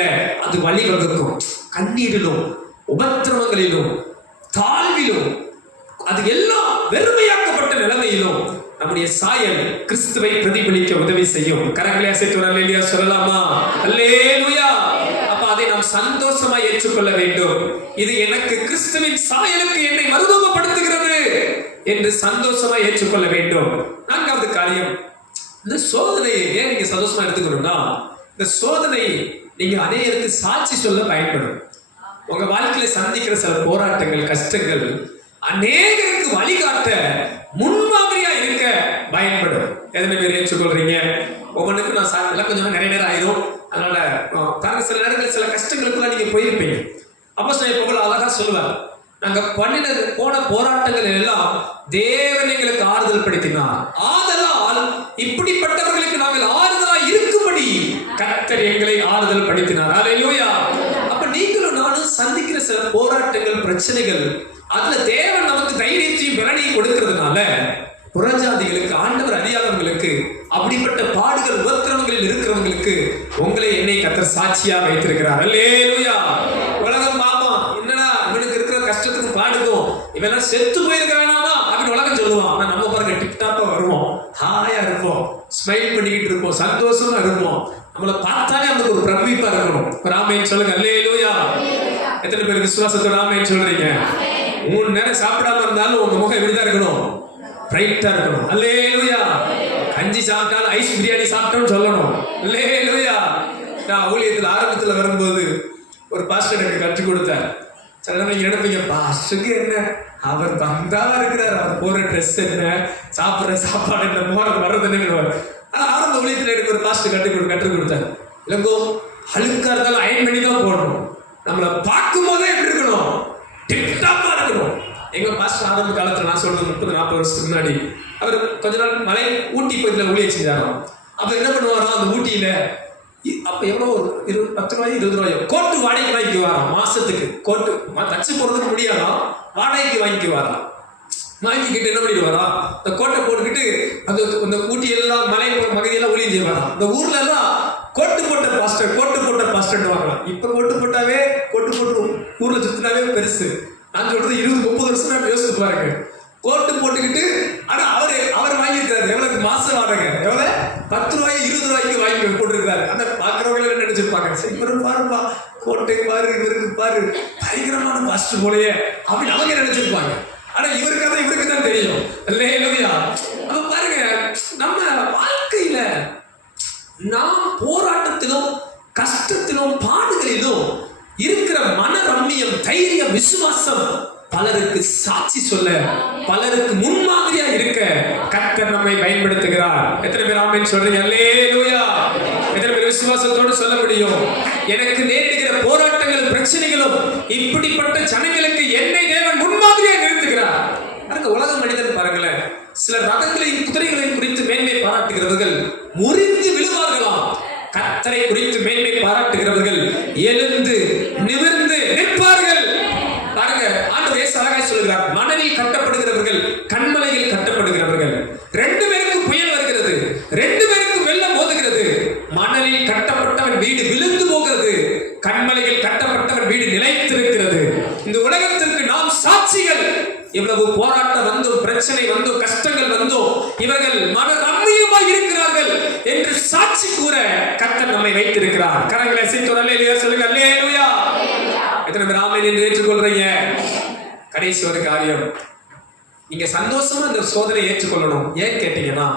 அது வழிவகுக்கும். கண்ணீரிலும் உபத்திரவங்களிலும் தாழ்விலும், அது எல்லாம் வெறுமையாக்கப்பட்ட நிலைமையிலும் நம்முடைய சாயல் கிறிஸ்துவை பிரதிபலிக்க உதவி செய்யும். கரங்களை அசைத்து அல்லேலூயா சொல்லலாமா? அல்லேலூயா. அப்ப அதை நாம் சந்தோஷமா ஏற்றுக்கொள்ள வேண்டும். இது எனக்கு கிறிஸ்துவின் சாயலுக்கு என்னை மறுரூபப்படுத்துகிறது என்று சந்தோஷமா ஏற்றுக்கொள்ள வேண்டும். நான்காவது காரியம், இந்த சோதனையை ஏன் நீங்க சந்தோஷமா எடுத்துக்கணும்னா, இந்த சோதனை நீங்க அநேகருக்கு சாட்சி சொல்ல பயன்படும். உங்க வாழ்க்கையில சந்திக்கிற சில போராட்டங்கள், கஷ்டங்கள் அநேகருக்கு வழிகாட்ட, முன்மாதிரியா இருக்க பயன்படும். எத்தனை பேர் ஏற்றுக்கொள்றீங்க? ஒவ்வொன்றுக்கும் நான் எல்லாம் கொஞ்சம் நிறைய நேரம் ஆயிரும். அதனால பாருங்க, சில நேரங்கள் சில கஷ்டங்களுக்குலாம் நீங்க போயிருப்பீங்க. அப்போஸ்தலன் பவுல் அழகா சொல்லுவார், நாங்க போன போராட்டங்கள் எல்லாம் தேவன் எங்களுக்கு ஆறுதல் படுத்தினார், ஆதலால் இப்படிப்பட்டவர்களுக்கு நாங்கள் ஆறுதலா இருக்கும்படி கர்த்தர் எங்களை ஆறுதல் படுத்தினார். அல்லேலூயா. அப்ப நீங்களும் நானும் சந்திக்கிற சில போராட்டங்கள், பிரச்சனைகள், அதுல தேவன் நமக்கு தைரியத்தையும் பலனையும் கொடுக்கிறதுனால புறஜாதிகளுக்கு, ஆண்டவர் அறியாதவங்களுக்கு, அப்படிப்பட்ட பாடுகள் உபத்திரவங்களில் இருக்கிறவங்களுக்கு உங்களை என்னை கர்த்தர் சாட்சியா வைத்திருக்கிறார். அல்லேலூயா. உலகம் பாமா, என்னடா இவனுக்கு இருக்கிற கஷ்டத்துக்கு பாடுவோம், இவெல்லாம் செத்து போயிருக்க வேணாமா அப்படின்னு உலகம் சொல்லுவான். ஆனா நம்ம பாருங்க, டிப்டாப்பா வருவோம், ஹாயா இருப்போம், ஸ்மைல் பண்ணிக்கிட்டு இருப்போம், சந்தோஷமா இருப்போம். நம்மளை பார்த்தாலே நமக்கு ஒரு பிரமிப்பா இருக்கணும். ஒரு ஆமென் சொல்லுங்க. அல்லேலூயா. எத்தனை பேர் விசுவாசத்தோட ஆமென் சொல்றீங்க? 3 நேரம் சாப்பிடாம இருந்தாலும் உங்க முகம் எப்படிதான் இருக்கணும்? பிரைட்டா இருக்கணும். அல்லேலூயா. கஞ்சி சாப்பிட்டாலும் ஐஸ் பிரியாணி சாப்பிட்டோம்னு சொல்லணும். அல்லேலூயா. நான் ஊழியத்தில் ஆரம்பத்தில் வரும்போது ஒரு பாஸ்டர் எனக்கு கற்றுக் கொடுத்தார். சில நேரம் நீங்க நினைப்பீங்க, பாஸ்டருக்கு என்ன, அவர் பந்தாவா இருக்கிறார், அவர் போற ட்ரெஸ் என்ன, சாப்பிட்ற சாப்பாடு என்ன, போறது வர்றது என்னன்னு. ஆரம்ப ஊழியத்தில் எனக்கு ஒரு பாஸ்டர் கற்றுக் கொடுத்தாரு. இல்லைங்கோ, அழுக்கா இருந்தாலும் அயன் பண்ணி தான் போடணும், நம்மளை பார்க்கும் போதே எப்படி இருக்கணும், டிப்டாப்பா இருக்கணும். எங்க பாஸ்டர் ஆரம்ப காலத்துல, நான் சொல்றது 30-40 வருஷத்துக்கு முன்னாடி, அவர் கொஞ்ச நாள் மலை ஊட்டி பகுதியில் ஊழியம் செஞ்சாராம். அப்ப என்ன பண்ணுவாராம், அந்த ஊட்டியில அப்ப எவ்வளோ 10 ரூபாய் 20 ரூபாயோ கோட்டு வாடகைக்கு வாங்கிக்குவாராம். மாசத்துக்கு கோட்டு தச்சு போறதுக்கு முடியாதாம், வாடகைக்கு வாங்கிக்குவாராம். வாங்கிக்கிட்டு என்ன பண்ணிடுவாராம், இந்த கோட்டை போட்டுக்கிட்டு அந்த ஊட்டி எல்லாம் மலை பகுதியெல்லாம் ஊழியம் செய்வாராம். இந்த ஊர்ல எல்லாம் கோட்டு போட்ட பாஸ்டர் வாங்கலாம். இப்ப கோட்டு போட்டாவே, கோட்டு போட்டு ஊர்ல சுத்தினாவே பெருசு. நான் சொல்றது 20-30 வருஷம் யோசிச்சு பாருங்க. கோட்டு போட்டுக்கிட்டு, ஆனா அவர் வாங்கியிருக்காரு எவ்வளவு மாசம் வாடகை, எவ்வளவு 10 ரூபாய் 20 ரூபாய்க்கு வாங்கி போட்டுருக்காரு. அந்த பாக்குறவங்க என்ன நினைச்சிருப்பாங்க, இவரு பாருப்பா கோட்டை பாரு, இவருக்கு பாரு பயங்கரமான பாஸ்டர் போலயே அப்படின்னு அவங்க நினைச்சிருப்பாங்க. ஆனா இவருக்கு தான் தெரியும். அல்லேலூயா. அப்ப பாருங்க, நம்ம வாழ்க்கையில நாம் போராட்டத்திலும் கஷ்டத்திலும் பாடுகளிலும் இருக்கிற மன ரம்மியம், தைரியம், விசுவாசம் பலருக்கு சாட்சி சொல்ல, பலருக்கு முன்மாதிரியா இருக்க கர்த்தர் நம்மை பயன்படுத்துகிறார். எத்தனை பேர் ஆமென் சொல்றீங்க? அல்லேலூயா. எத்தனை பேர் விசுவாசத்தோடு சொல்ல முடியும்? எனக்கு நேரிடுகிற போராட்டங்களும் பிரச்சனைகளும் இப்படிப்பட்ட ஜனங்களுக்கு என்னை தேவன் முன்மாதிரியா நிறுத்துகிறார். பாருங்க, உலக மனிதன் பாருங்களேன், சில ரகங்களையும் குதிரைகளையும் குறித்து மேன்மை பாராட்டுகிறவர்கள் முறிந்து விழுவார்களாம். கர்த்தரை குறித்து மேன்மை பாராட்டுகிறவர்கள் எழுந்து நிமிர்ந்து நிற்பார்கள். பாருங்க, ஆண்டவர் இயேசு அழகாய் சொல்கிறார், மணலில் கட்டப்படுகிறவர்கள் கண்மலையில் கட்டப்படுகிறவர்கள். 2 பேருக்கு புயல் வருகிறது, 2 பேருக்கு வெள்ளம் மோதுகிறது. மணலில் கட்டப்பட்டவன் வீடு விழுந்து போகிறது, கண்மலையில் கட்டப்பட்டவன் வீடு நிலைத்திருக்கிறது. இந்த உலகத்திற்கு நாம் சாட்சிகள். இவ்வளவு போராட்டம் வந்தும், பிரச்சனை வந்தும், கஷ்டங்கள் வந்தும் இவர்கள் மன ரம்மியமாய் இருக்கிறார்கள் என்று சாட்சி கூற கர்த்தர் நம்மை வைத்திருக்கிறார். கரங்களை அசைத்து அல்லேலூயா சொல்லுங்க. அல்லேலூயா. எத்தனை பேர் ஆமென் என்று ஏற்றுக்கொள்றீங்க? கடைசி ஒரு காரியம், நீங்க சந்தோஷமா இந்த சோதனையை ஏற்றுக்கொள்ளணும். ஏன் கேட்டீங்கன்னா,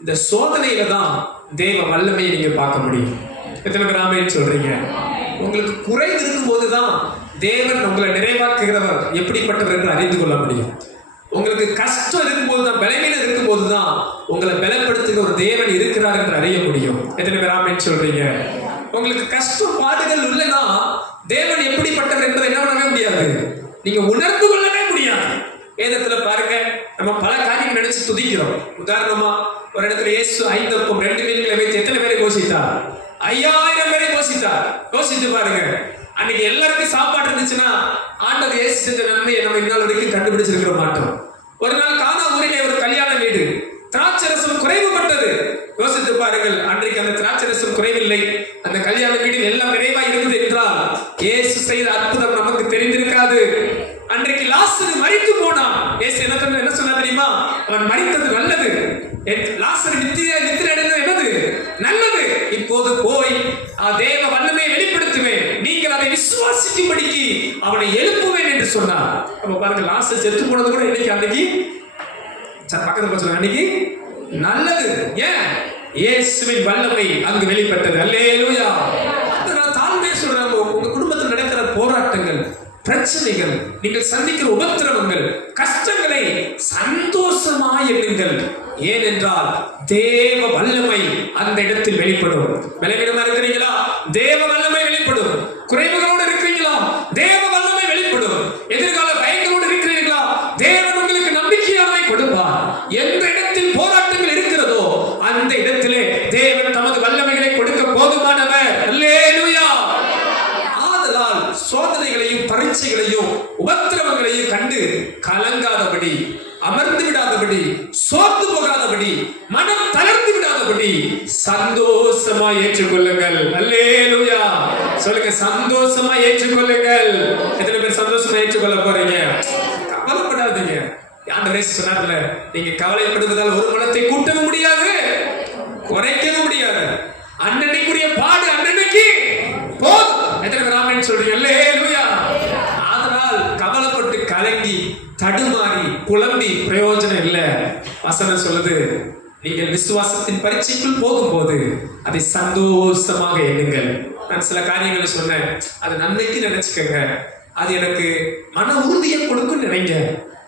இந்த சோதனையில தான் தேவ வல்லமையை நீங்க பார்க்க முடியும். எத்தனை பேர் ஆமென் சொல்றீங்க? உங்களுக்கு குறை இருக்கும் போதுதான் தேவன் உங்களை நிறைவாக்குகிறவர் எப்படிப்பட்டவர் என்று அறிந்து கொள்ள முடியும். உங்களுக்கு கஷ்டம் இருக்கும்போது தான், பலவீனம் இருக்கும் போதுதான் உங்களை பலப்படுத்துகிற ஒரு தேவன் இருக்கிறார் என்று அறிய முடியும். எத்தனை பேர் ஆமென் சொல்றீங்க? உங்களுக்கு கஷ்டம் பாடுகள் இல்லைன்னா தேவன் எப்படிப்பட்டவர் என்பதை என்ன பண்ணவே முடியாது, நீங்க உணர்ந்து கொள்ளவே முடியாது. வேதத்துல பாருங்க, நம்ம பல காரியம் நினைச்சு துதிக்கிறோம். உதாரணமா ஒரு இடத்துல இயேசு 5 அப்பம் 2 மீன்களை வைத்து எத்தனை பேரை போஷித்தார்? 5000 பேரை போஷித்தார். யோசித்து பாருங்க, அன்னைக்கு எல்லாருக்கும் சாப்பாடு இருந்துச்சுன்னா ஆண்டவர் இயேசு செஞ்ச நன்மையை நம்ம இந்நாள் வரைக்கும் கண்டுபிடிச்சிருக்கிற மாட்டோம். ஒரு நாள் கானா ஊரிலே ஒரு கல்யாண வீடு, திராட்சரசம் குறைவுபட்டது. யோசித்து பாருங்கள், அன்றைக்கு அந்த திராட்சரசம் குறைவில்லை, அந்த கல்யாண வீடில் எல்லாம் நிறைவா இருந்தது என்றால் இயேசு செய்த அற்புதம் நமக்கு தெரிந்திருக்காது. அன்றைக்கு லாசரு மரித்து போனான். இயேசு என்ன சொன்னா தெரியுமா? அவன் மரித்தது நல்லது, லாசரு நித்திரை அடைந்தது என்னது நல்லது. இப்போது போய் தேவ வல்லமையை வெளிப்படுத்துவேன், நீங்கள் அதை விசுவாசிக்கும்படிக்கு அவனை எழுப்புவேன் என்று சொன்னார். அப்ப பாருங்க, லாசரு செத்து போனது கூட இன்னைக்கு அன்னைக்கு பக்கத்துல சொல்ல அன்னைக்கு நல்லது. ஏன்? இயேசுவின் வல்லமை அங்கு வெளிப்பட்டது. அல்லேலூயா. நான் தாழ்மையா சொல்றேன், உங்க குடும்பத்தில் நடக்கிற போராட்டங்கள், பிரச்சனைகள், நீங்கள் சந்திக்கிற உபத்திரவங்கள், கஷ்டங்களை சந்தோஷமா எண்ணுங்கள். ஏனென்றால் தேவ வல்லமை அந்த இடத்தில் வெளிப்படும். பலவீனமா இருக்கிறீங்களா? தேவ வல்லமை வெளிப்படும். குறைவுகளோடு இருக்கிறீங்களா? தேவ வல்லமை வெளிப்படும். எதிர்கால பயங்களோடு இருக்கிறீர்களா? தேவன் உங்களுக்கு நம்பிக்கையானதை கொடுப்பார். எந்த இடத்தில் போராட்டங்கள் இருக்கிறதோ அந்த இடத்திலே தேவன் தமது வல்லமைகளை கொடுக்க போதுமானவர். அல்லேலூயா. ஆதலால் சோதனைகளையும் பரீட்சைகளையும் உபத்திரவங்களையும் கண்டு கலங்காதபடி, அமர்ந்து விடாதபடி, சோர்ந்து போகாதபடி, மனம் தளர்ந்து விடாதபடி சந்தோஷமா ஏற்றுக்கொள்ளுங்கள். அல்லேலூயா. சொல்லுங்க, சந்தோஷமா ஏற்றுக்கொள்ளுங்கள். எத்தனை பேர் சந்தோஷமா ஏற்றுக்கொள்ள போறீங்க? கவலைப்படாதீங்க. ஆண்டவர் சொன்னார்ல, நீங்க கவலைப்படுவதால் ஒரு மனத்தை கூட்டவும் முடியாது, குறைக்கவும் முடியாது. அன்னன்னைக்குரிய பாடு அன்னன்னைக்கு போதும். எத்தனை பேர் ஆமென் சொல்றீங்க? அல்லேலூயா. அதனால் கவலைப்பட்டு கலங்கி தடுமாறி புலம்பி பிரயோஜனம் இல்லை. வசனம் சொல்லுது, நீங்கள் விசுவாசத்தின் பரீட்சைக்குள் போகும்போது அதை சந்தோஷமாக எண்ணுங்கள். நான் சில காரியங்களை சொன்னேன், அது நன்மைக்கு நினைச்சுக்கங்க. அது எனக்கு மன உறுதியை கொடுக்கும் நினைங்க.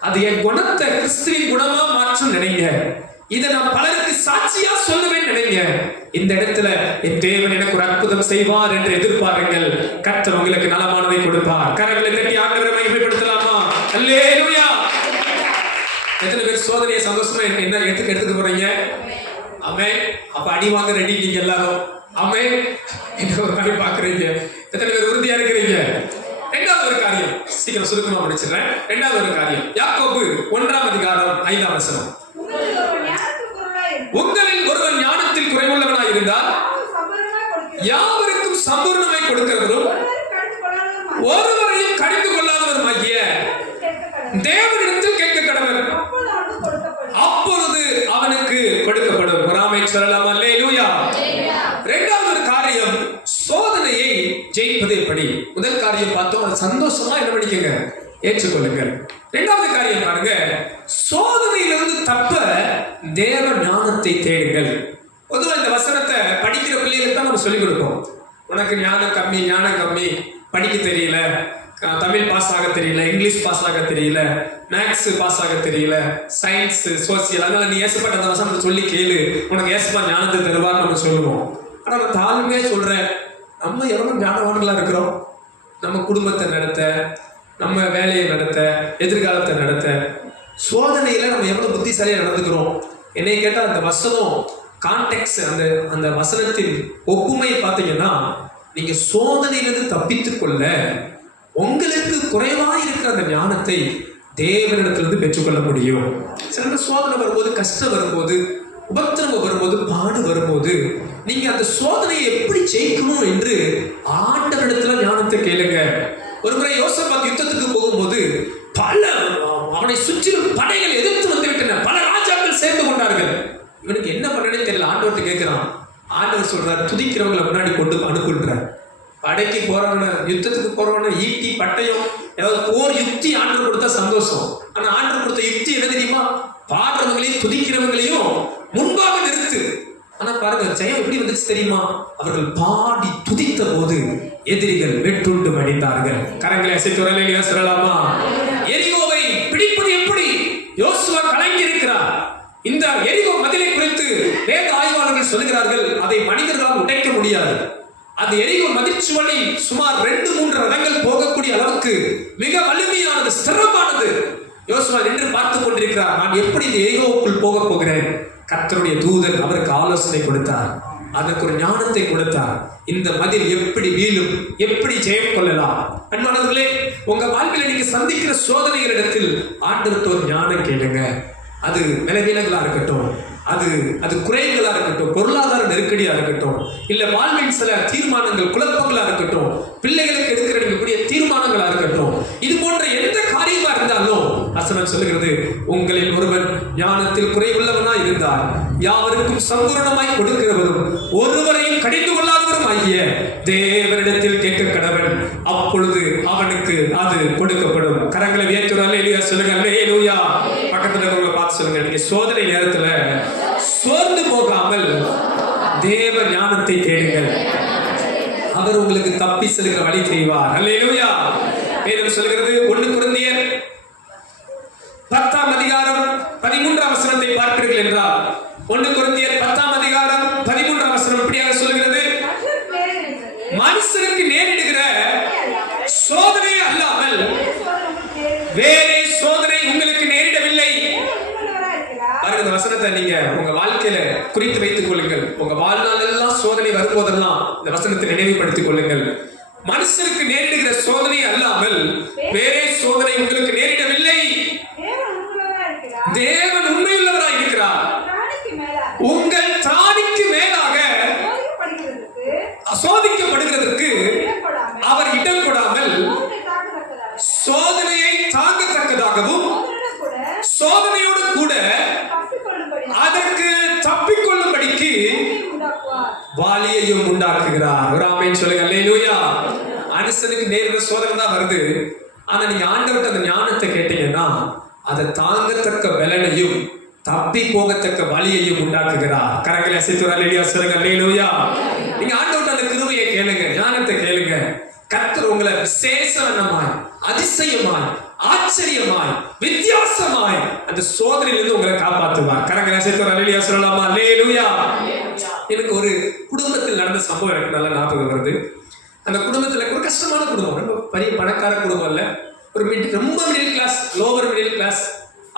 அது என் குணத்தை கிறிஸ்துவின் குணமா மாற்றும் நினைங்க. இதை நான் பலருக்கு சாட்சியா சொல்லுவேன் நினைங்க. இந்த இடத்துல என் தேவன் எனக்கு ஒரு அற்புதம் செய்வார் என்று எதிர்பாருங்கள். கர்த்தர் உங்களுக்கு நலமானதை கொடுப்பார். கரங்களை தட்டி ஆண்டவரை மகிமைப்படுத்தலாமா? அல்லேலூயா. எத்தனை பேர் சோதனையை சந்தோஷமா என்ன எடுத்துக்க போறீங்க? ஆமென். அப்ப அடி வாங்க ரெடி நீங்க எல்லாரும். ஆமென். என்ன ஒரு காரியம் பாக்குறீங்க? எத்தனை பேர் உறுதியா இருக்கிறீங்க? இரண்டாவது ஒரு காரியம் சீக்கிரம் சுருக்கமா முடிச்சிடுறேன். இரண்டாவது ஒரு காரியம் யாக்கோபு 1:5 உங்களில் ஒருவன் ஞானத்தில் குறைவுள்ளவனாய் இருந்தால் யாவருக்கும் சம்பூர்ணமாய் கொடுக்கிறவரும் ஒருவரையும் கடிந்து கொள்ளாதவருமாகிய தேவனிடத்தில் கேட்க கடவன், அப்பொழுது அவனுக்கு கொடுக்கப்படும். பொறாமை சொல்லலாம். அல்லேலூயா. இரண்டாவது ஒரு காரியம் சோதனையை ஜெயிப்பது எப்படி? முதல் காரியம் பார்த்தோம், அது சந்தோஷமா என்ன பண்ணிக்கங்க, ஏற்றுக்கொள்ளுங்கள். இரண்டாவது காரியம் பாருங்க, சோதனையிலிருந்து தப்ப தேவ ஞானத்தை தேடுங்கள். பொதுவாக இந்த வசனத்தை படிக்கிற பிள்ளைகளுக்கு தான் நம்ம சொல்லிக் கொடுப்போம். உனக்கு ஞானம் கம்மி, படிக்க தெரியல, தமிழ் பாஸ் ஆக தெரியல, இங்கிலீஷ் பாஸ் ஆக தெரியல, மேக்ஸ் பாஸ் ஆக தெரியல, சயின்ஸ், சோசியல், அதனால நீ ஏசப்பட்ட அந்த வசனத்தை சொல்லி கேளு, உனக்கு ஏசப்பா ஞானத்தை தருவார் நம்ம சொல்லுவோம். ஆனா நான் தாழ்மையே சொல்றேன், நம்ம எவ்வளவு ஞானவான்களா இருக்கிறோம். நம்ம குடும்பத்தை நடத்த, நம்ம வேலையை நடத்த, எதிர்காலத்தை நடத்த, சோதனையில நம்ம எவ்வளவு புத்திசாலியா நடந்துக்கிறோம். என்னை கேட்டால் அந்த வசனம் கான்டெக்ட், அந்த வசனத்தின் ஒப்புமை பார்த்தீங்கன்னா, நீங்க சோதனையிலிருந்து தப்பித்துக் கொள்ள உங்களுக்கு குறைவாய் இருக்கிற அந்த ஞானத்தை தேவனிடத்திலிருந்து பெற்றுக்கொள்ள முடியும். சில சோதனை வரும்போது, கஷ்டம் வரும்போது, உபத்திரவம் வரும்போது, பாடு வரும்போது, நீங்க அந்த சோதனையை எப்படி ஜெயிக்கணும் என்று ஆண்டவரிடத்துல ஞானத்தை கேளுங்க. ஒரு முறை யோசபாத் யுத்தத்துக்கு போகும்போது பல அவனை சுற்றிலும் படைகள் எதிர்த்து வந்து விட்டன. பல ராஜாக்கள் சேர்ந்து கொண்டார்கள். இவனுக்கு என்ன பண்ணனே தெரியல. ஆண்டவர்கிட்ட கேட்கிறான். ஆண்டவர் சொல்றாரு, துதிக்கிறவங்களை முன்னாடி கொண்டு அனுப்புன்றார். படைக்கு போறவன, யுத்தத்துக்கு போறவன ஈட்டி பட்டயம் ஏதாவது போர் யுக்தி ஆண்டவர் கொடுத்தா சந்தோஷம். ஆனா ஆண்டவர் கொடுத்த யுக்தி என்ன தெரியுமா? பாடுறவங்களையும் துதிக்கிறவங்களையும் முன்பாக நிறுத்து. ஆனா பாருங்க, ஜெயம் எப்படி வந்துச்சு தெரியுமா? அவர்கள் பாடி துதித்த போது எதிரிகள் வெட்டுண்டு மடிந்தார்கள். கரங்களை அசைத்து சொல்லலாமா? எரிகோவை பிடிப்பது எப்படி? யோசுவா கலங்கி இருக்கிறார். இந்த எரிகோ மதிலை குறித்து வேத ஆய்வாளர்கள் சொல்கிறார்கள், அதை மனிதர்களால் உடைக்க முடியாது. அந்த எரிகோ மதிர்ச்சுவலி சுமார் 2-3 ரதங்கள் போகக்கூடிய அளவுக்கு மிக வலிமையானது, ஸ்திரமானது. யோசுவா நின்று பார்த்துக் கொண்டிருக்கிறார். நான் எப்படி இந்த எரிகோவுக்குள் போக போகிறேன்? கர்த்தருடைய தூதன் அவருக்கு ஆலோசனை கொடுத்தார், அதற்கு ஒரு ஞானத்தை கொடுத்தார். இந்த மதில் எப்படி வீழும், எப்படி ஜெயம் கொள்ளலாம். அன்பானவர்களே, உங்க வாழ்க்கையில நீங்க சந்திக்கிற சோதனைகளிடத்தில் ஆண்டவருக்கு ஒரு ஞானம் கேளுங்க. அது விளைவிலங்களா இருக்கட்டும், அது குறைகளா இருக்கட்டும், பொருளாதார நெருக்கடியா இருக்கட்டும், இல்ல வாழ்வின் சில தீர்மானங்கள், குழப்பங்களா இருக்கட்டும், பிள்ளைகளுக்கு எடுக்கக்கூடிய தீர்மானங்களா இருக்கட்டும், இது போன்ற எந்த காரியமா இருந்தாலும் வசனம் சொல்லுகிறது, உங்களில் ஒருவன் ஞானத்தில் குறைவுள்ளவனா இருந்தால் யாவருக்கும் சம்பூர்ணமாய் கொடுக்கிறவரும் ஒருவரையும் கடிந்து கொள்ளாதவரும் ஆகிய தேவனிடத்தில் கேட்க கடவன், அப்பொழுது அவனுக்கு அது கொடுக்கப்படும். கரங்களை வியத்துற அல்லேலூயா சொல்லுங்க. அல்லேலூயா. பக்கத்துல இருக்கிறவங்க பார்த்து சொல்லுங்க, நீங்க சோதனை நேரத்துல சோர்ந்து போகாமல் தேவ ஞானத்தை தேடுங்கள். அவர் உங்களுக்கு தப்பி செல்கிற வழி செய்வார். அல்லேலூயா. வேதம் சொல்கிறது, 1 கொரிந்தியர் 10:13 பார்ப்பீர்கள் என்றால், 1 கொரிந்தியர் 10:13 இப்படியாக சொல்கிறது, மனுஷருக்கு நேரிடுகிற சோதனை அல்லாமல் வேறே சோதனை உங்களுக்கு நேரிடவில்லை. பாருங்க, வசனத்தை நீங்க உங்க வாழ்க்கையில குறித்து வைத்துக் கொள்ளுங்கள். உங்க வாழ்நாள் எல்லாம் சோதனை வரும்போதெல்லாம் இந்த வசனத்தை நினைவுபடுத்திக் கொள்ளுங்கள். மனுஷருக்கு நேரிடுகிற சோதனை அல்லாமல் வேறே சோதனை உங்களுக்கு நேரிடவில்லை. தேவன் உண்மையுள்ளவராய் இருக்கிறார். உங்கள் திராணிக்கு மேலாக சோதிக்கப்படுகிறதற்கு அவர் இடம் கொடாமல் சோதனையை தாங்கத்தக்கதாகவும் சோதனையோடு கூட அதற்கு தப்பிக்கொள்ளும்படிக்கு வாலியையும் உண்டாக்குகிறார். ஒரு ஆமென் சொல்லுங்க. அல்லேலூயா. மனுஷனுக்கு நேரிட சோதனை தான் வருது. ஆனா நீங்க ஆண்டவர்கிட்ட அந்த ஞானத்தை கேட்டீங்கன்னா அதை தாங்கத்தக்க பலனையும் தப்பி போகத்தக்க வழியையும் உண்டாக்குகிறார். கரங்களை அசைத்து அல்லேலூயா சொல்லுங்க. அல்லேலூயா. நீங்க ஆண்டவர்கிட்ட அந்த கிருபையை கேளுங்க, ஞானத்தை கேளுங்க. கர்த்தர் உங்களை விசேஷமாய் அதிசயமாய், ஆச்சரியமாய், வித்தியாசமாய் அந்த சோதனையிலிருந்து உங்களை காப்பாற்றுவார். கரங்களை சேர்த்து ஒரு அல்லேலூயா சொல்லலாமா? அல்லேலூயா. எனக்கு ஒரு குடும்பத்தில் நடந்த சம்பவம் எனக்கு நல்ல ஞாபகம் வருது. அந்த குடும்பத்தில் ஒரு கஷ்டமான குடும்பம், ரொம்ப பெரிய பணக்கார குடும்பம் இல்லை, ஒரு ரொம்ப middle class, lower middle class.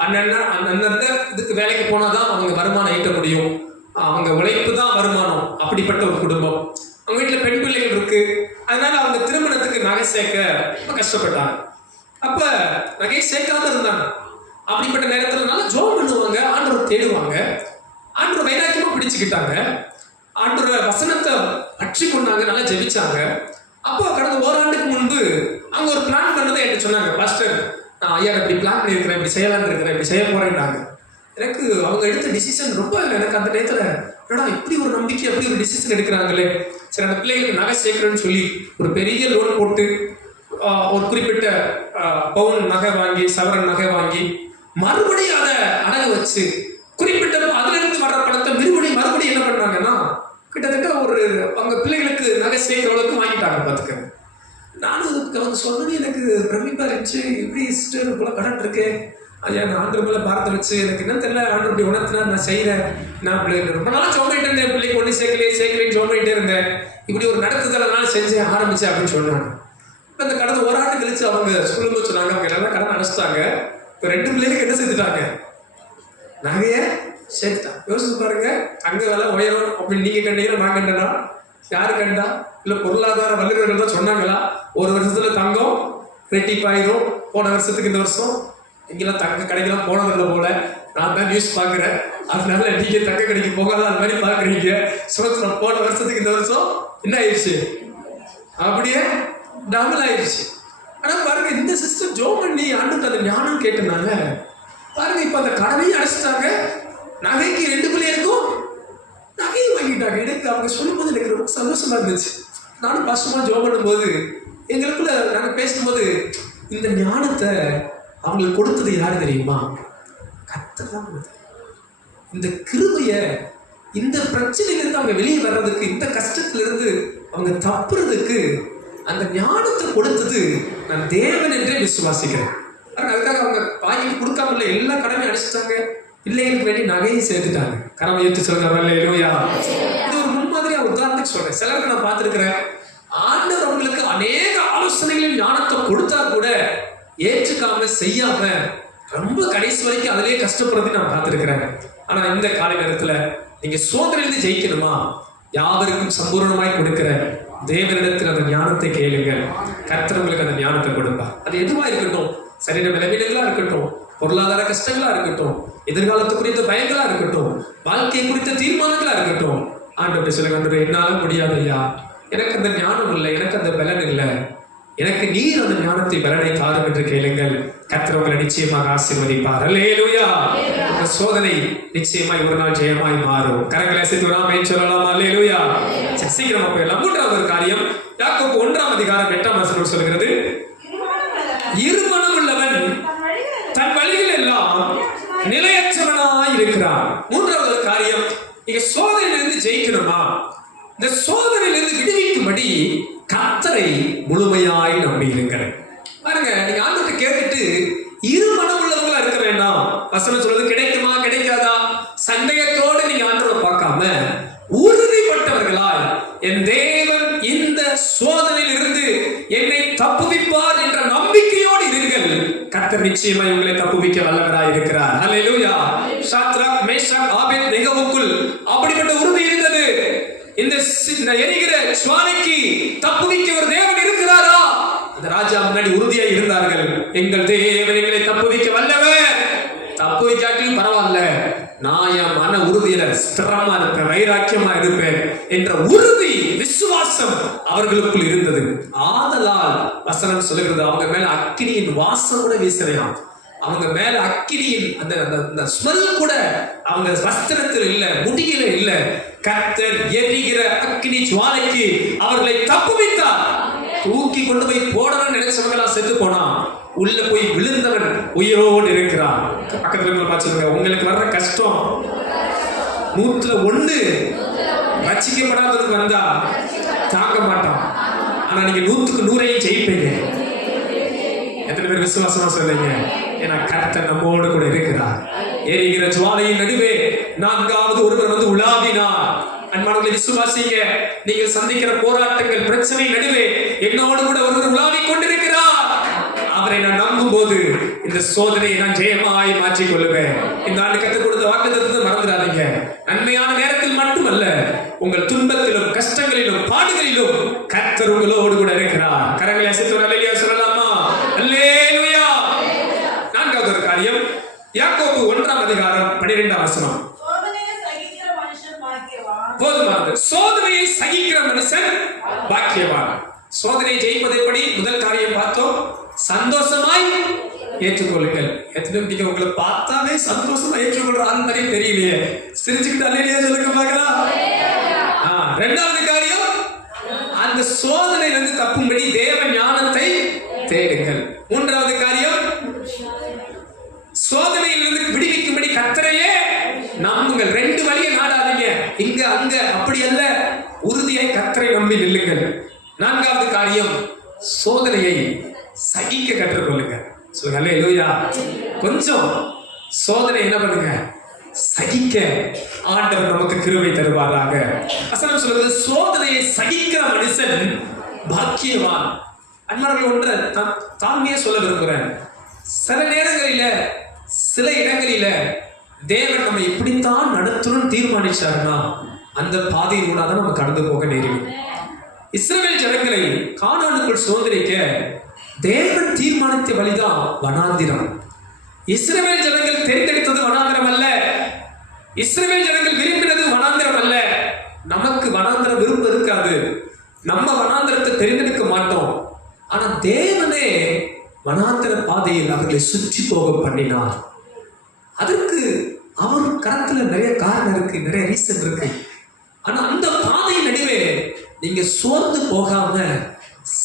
அந்தந்த இதுக்கு வேலைக்கு போனாதான் அவங்க வருமானம் ஈட்ட முடியும், அவங்க உழைப்பு தான் வருமானம், அப்படிப்பட்ட ஒரு குடும்பம். அவங்க வீட்டில் பெண் பிள்ளைகள் இருக்கு, அதனால அவங்க திருமணத்துக்கு நகை சேர்க்க ரொம்ப கஷ்டப்பட்டாங்க. அப்ப நகை சேர்க்காம இருந்தாங்க. அப்படிப்பட்ட நேரத்தில் நல்லா ஜோம் பண்ணுவாங்க, ஆண்டவர் தேடுவாங்க, ஆண்டவர் வைராக்கியமா பிடிச்சுக்கிட்டாங்க, ஆண்டவர் வசனத்தை பற்றி கொண்டாங்க, நல்லா ஜெபிச்சாங்க. அப்போ கடந்த ஓராண்டுக்கு முன்பு அவங்க ஒரு பிளான் பண்ணதை என்கிட்ட சொன்னாங்க. பாஸ்டர், நான் ஐயா இப்படி பிளான் பண்ணியிருக்கிறேன், இப்படி செய்யலான்னு இருக்கிறேன், இப்படி செய்ய போறேன்னாங்க. எனக்கு அவங்க எடுத்த டிசிஷன் ரொம்ப, எனக்கு அந்த நேரத்தில் என்னடா இப்படி ஒரு நம்பிக்கை, அப்படி ஒரு டிசிஷன் எடுக்கிறாங்களே. சரி, அந்த பிள்ளைகளுக்கு நகை சேர்க்கிறேன்னு சொல்லி ஒரு பெரிய லோன் போட்டு ஒரு குறிப்பிட்ட பவுன் நகை வாங்கி, சவரன் நகை வாங்கி, மறுபடியும் அதை அடகு வச்சு குறிப்பிட்ட அதுல இருந்து வர்ற பணத்தை மறுபடியும் என்ன பண்ணாங்கன்னா கிட்டத்தட்ட ஒரு அவங்க பிள்ளைகளுக்கு நகை சேர்க்கிற அளவுக்கு வாங்கிட்டாங்க. பார்த்துக்க, நானும் அவங்க சொன்னது எனக்கு பிரமிப்பா இருந்துச்சு. இப்படி சிஸ்டர் போல கடன் இருக்கு ஐயா, நான் ஆண்டர் மேல பாரத்தை வச்சு எனக்கு என்ன தெரியல, ஆண்டர் இப்படி உணர்த்தினா நான் செய்யறேன். நான் ரொம்ப நாளா ஜோம் இருந்தேன், பிள்ளைக்கு ஒண்ணு சேர்க்கலையே ஜோம் பண்ணிட்டே இருந்தேன், இப்படி ஒரு நடத்துதலாம் செஞ்சேன் ஆரம்பிச்சேன் அப்படின்னு சொன்னாங்க. இப்போ இந்த கடந்த ஒரு ஆண்டு கழிச்சு அவங்க ஸ்கூலுக்கு சொன்னாங்க, அவங்க எல்லாம் கடன் அடைச்சிட்டாங்க. இப்போ 2 பிள்ளைகளுக்கு என்ன செஞ்சுட்டாங்க, நகைய சேர்த்துட்டாங்க. யோசிச்சு பாருங்க, அங்க வேலை உயரும் அப்படின்னு நீங்க கண்டீங்கன்னா நான் கண்டனா, யாரு கண்டா? இல்ல பொருளாதார வல்லுநர்கள் தான் சொன்னாங்களா? ஒரு வருஷத்துல தங்கம் ரெட்டிப்பாயிரும், போன வருஷத்துக்கு இந்த வருஷம் இங்கெல்லாம் தங்க கடைக்கெல்லாம் போனதில்லை போல, நான் தான் நியூஸ் பாக்குறேன், அதனால நீங்க தங்க கடைக்கு போகாத அது மாதிரி பாக்குறீங்க. போன வருஷத்துக்கு இந்த வருஷம் என்ன ஆயிடுச்சு, அப்படியே டபுள் ஆயிடுச்சு. ஆனா பாருங்க, இந்த சிஸ்டம் ஜோம் பண்ணி ஆண்டுக்கு அந்த ஞானம் கேட்டனால பாருங்க, இப்ப அந்த கடனையும் அடைச்சிட்டாங்க, நகைக்கு 2 பிள்ளைகளுக்கும் நகையும் வாங்கிட்டாங்க. எனக்கு அவங்க சொல்லும்போது எனக்கு ரொம்ப சந்தோஷமா இருந்துச்சு. நானும் கஷ்டமா ஜோம் பண்ணும்போது எங்களுக்குள்ள நாங்கள் பேசும்போது, இந்த ஞானத்தை அவங்களுக்கு கொடுத்தது யாரு தெரியுமா? கர்த்தர் தான் கொடுத்தது. இந்த கிருபைய, இந்த பிரச்சனையிலிருந்து அவங்க வெளியே வர்றதுக்கு, இந்த கஷ்டத்திலிருந்து அவங்க தப்புறதுக்கு அந்த ஞானத்தை கொடுத்தது நான் தேவன் என்றே விசுவாசிக்கிறேன். அதுக்காக அவங்க வாங்கி கொடுக்காம எல்லா கடமையும் அடிச்சுட்டாங்க, பிள்ளைகளுக்கு வேண்டி நகையை சேர்த்துட்டாங்க. கடமை ஏற்று சொல்லுங்க அல்லேலூயா. இது ஒரு முன்மாதிரியா உதாரணத்துக்கு சொல்றேன். சிலருக்கு நான் பார்த்திருக்கிறேன், ஆண்டவர் அவங்களுக்கு அநேக ஆலோசனைகளில் ஞானத்தை கொடுத்தா கூட ஏற்றுக்காம செய்யாம ரொம்ப கடைசி வரைக்கும் அதிலே கஷ்டப்படுறதை நான் பார்த்திருக்கிறேன். ஆனா இந்த காலை நேரத்துல நீங்க சோதனையிலிருந்து ஜெயிக்கணுமா, யாவருக்கும் சம்பூர்ணமாய் கொடுக்கிற தேவனிடத்தில் அந்த ஞானத்தை கேளுங்க. கர்த்தர் உங்களுக்கு அந்த ஞானத்தை கொடுப்பார். அது எதுவா இருக்கட்டும், சரீர விளைவிடங்களா இருக்கட்டும், பொருளாதார கஷ்டங்களா இருக்கட்டும், எதிர்காலத்து குறித்த பயங்களா இருக்கட்டும், வாழ்க்கை குறித்த தீர்மானங்களா இருக்கட்டும், ஆண்டவரே சொல்லுங்க, என்னால முடியாது ஐயா, எனக்கு அந்த ஞானம் இல்லை, எனக்கு அந்த பலன் இல்லை, எனக்கு நீர் அந்த ஞானத்தை பலனை தாரும் என்று கேளுங்கள். கர்த்தர் உங்களை நிச்சயமாக ஆசீர்வதிப்பார். அல்லேலூயா. இந்த சோதனை நிச்சயமாய் ஒரு நாள் ஜெயமாய் மாறும். கரங்களை சேர்த்து ஆமென் சொல்லலாம். அல்லேலூயா. சீக்கிரமா போயிடலாம். 3வது காரியம், யாக்கோபு 1ஆம் அதிகாரம் 8ஆம் வசனம் சொல்கிறது, இருமனம் உள்ளவன் தன் வழிகள் எல்லாம் நிலையற்றவனாய் இருக்கிறான். 3வது காரியம், நீங்க சோதனையிலிருந்து ஜெயிக்கணுமா, இந்த சோதனையிலிருந்து விடுவிக்கும்படி கர்த்தரை முழுமையாய் நம்பியிருங்கள். பாருங்க, நீங்க ஆண்டவரை கேட்டுட்டு இரு மனம் உள்ளவங்களா இருக்க வேண்டாம். வசனம் சொல்றது கிடைக்குமா கிடைக்காதா சந்தேகத்தோடு நீங்க ஆண்டவரை பார்க்காம உறுதிப்பட்டவர்களாய், என் தேவன் இந்த சோதனையில் இருந்து என்னை தப்புவிப்பார் என்ற நம்பிக்கையோடு இருங்கள். கர்த்தர் நிச்சயமாய் உங்களை தப்புவிக்க வல்லவராய் இருக்கிறார். அல்லேலூயா. சாத்ராக், மேஷாக், ஆபேத்நேகோவுக்குள் அப்படிப்பட்ட உறுதி இருந்தது. இந்த எரிகிற சுவாலைக்கு தப்புவிக்க ஒரு தேவன் இருக்கிறாரா? அந்த ராஜா முன்னாடி உறுதியா இருந்தார்கள். எங்கள் தேவன் எங்களை தப்புவிக்க வல்லவர், தப்புவிக்காட்டிலும் பரவாயில்ல, நான் என் மன உறுதியில ஸ்திரமா இருப்பேன், வைராக்கியமா இருப்பேன் என்ற உறுதி, விசுவாசம் அவர்களுக்குள் இருந்தது. ஆதலால் வசனம் சொல்லுகிறது, அவங்க மேல அக்கினியின் வாசம் கூட வீசலாம், அவங்க மேல அக்கினியின் அந்த ஸ்மெல் கூட அவங்க வஸ்திரத்தில் இல்ல, முடியில இல்ல. கர்த்தர் எரிகிற அக்கினி ஜுவாலைக்கு அவர்களை தப்புவித்தார். தூக்கி கொண்டு போய் போடணும்னு நினைச்சவங்களா செத்து போனா, உள்ள போய் விழுந்தவன் உயிரோடு இருக்கிறான். பக்கத்துல பார்த்துருங்க, உங்களுக்கு வர்ற கஷ்டம் 100ல் 1 ரட்சிக்கப்படாததுக்கு வந்தா தாங்க மாட்டோம். ஆனா நீங்க 100க்கு 100ஐயும் ஜெயிப்பீங்க. எத்தனை பேர் விசுவாசமா சொல்லுங்க. ஏன்னா கர்த்தர் நம்மோடு கூட இருக்கிறார். எரிகிற ஜுவாலையின் நடுவே நான்காவது ஒருவர் வந்து உலாவினார். அன்பானவர்களை விசுவாசிங்க. நீங்கள் சந்திக்கிற போராட்டங்கள், பிரச்சனை நடுவே என்னோடு கூட ஒருவர் உலாவிக் கொண்டிருக்கிறார். அவரை நான் நம்பும் போது இந்த சோதனையை நான் ஜெயமாய் மாற்றிக் கொள்ளுவேன். இந்த ஆண்டு கற்றுக் கொடுத்த வாக்குத்தத்தத்தை மறந்துடாதீங்க. நன்மையான நேரத்தில் மட்டுமல்ல, உங்கள் துன்பத்திலும் கஷ்டங்களிலும் பாடுகளிலும் கர்த்தர் உங்களோடு கூட இருக்கிறார். கரங்களை அசைத்து அல்லேலூயா சொல்லலாமா? அல்லேலூயா. நான்காவது ஒரு காரியம், யாக்கோபு 1ஆம் அதிகாரம் 12ஆம் வசனம். போதுமானது. சோதனையை சகிக்கிற மனுஷன் பாக்கியவான். சோதனையை ஜெயிப்பது எப்படி? முதல் காரியம் பார்த்தோம், சந்தோஷமாய் ஏற்றுக்கொள்ளுங்கள். எத்தனை நீங்க உங்களை பார்த்தாலே சந்தோஷமா ஏற்றுக்கொள்ற ஆள் மாதிரி தெரியலையே. சிரிச்சுக்கிட்டு அல்லேலூயா சொல்லுங்க பார்க்கலாம். இரண்டாவது காரியம், அந்த சோதனையிலிருந்து தப்பும்படி தேவ ஞானத்தை தேடுங்கள். மூன்றாவது காரியம், சோதனையிலிருந்து விடுவிக்கும்படி கர்த்தரையே நம்புங்கள். ரெண்டு வழியை நாடாதீங்க, இங்க அங்க அப்படி அல்ல, உறுதியாய் கர்த்தரை நம்பி நில்லுங்கள். நான்காவது காரியம், சோதனையை சகிக்க கற்றுக்கொள்ளுங்க. சொல்லுங்க அல்லேலூயா. கொஞ்சம் சோதனை என்ன பண்ணுங்க, சகிக்க ஆண்டவர் நமக்கு கிருபை தருவாராக. வசனம் சொல்றது, சோதனையை சகிக்கிற மனுஷன் பாக்கியவான். அன்பானவர்களே, ஒன்றை தாழ்மையே சொல்ல விரும்புகிறேன். சில நேரங்களில, சில இடங்களில தேவன் நம்ம எப்படித்தான் நடத்தணும்னு தீர்மானிச்சாருன்னா அந்த பாதையிலூட தான் நம்ம கடந்து போக நேரிடும். இஸ்ரவேல் ஜனங்களை கானானுக்குள் சுதந்திரிக்க தேவன் தீர்மானித்த வழிதான் வனாந்திரம். இஸ்ரவேல் ஜனங்கள் தேர்ந்தெடுத்தது வனாந்திரம் அல்ல. இஸ்ரவேல் ஜனங்கள் விரும்பினது வனாந்திரம் அல்ல. நமக்கு வனாந்திரம் விரும்ப இருக்காது, நம்ம வனாந்திரத்தை தேர்ந்தெடுக்க மாட்டோம். ஆனா தேவனே வனாந்திர பாதையில் அவர்களை சுற்றி போக பண்ணினார். அதற்கு அவர் கரத்துல நிறைய காரணம் இருக்கு, நிறைய ரீசன் இருக்கு. ஆனா அந்த பாதை நடுவே நீங்க சோர்ந்து போகாம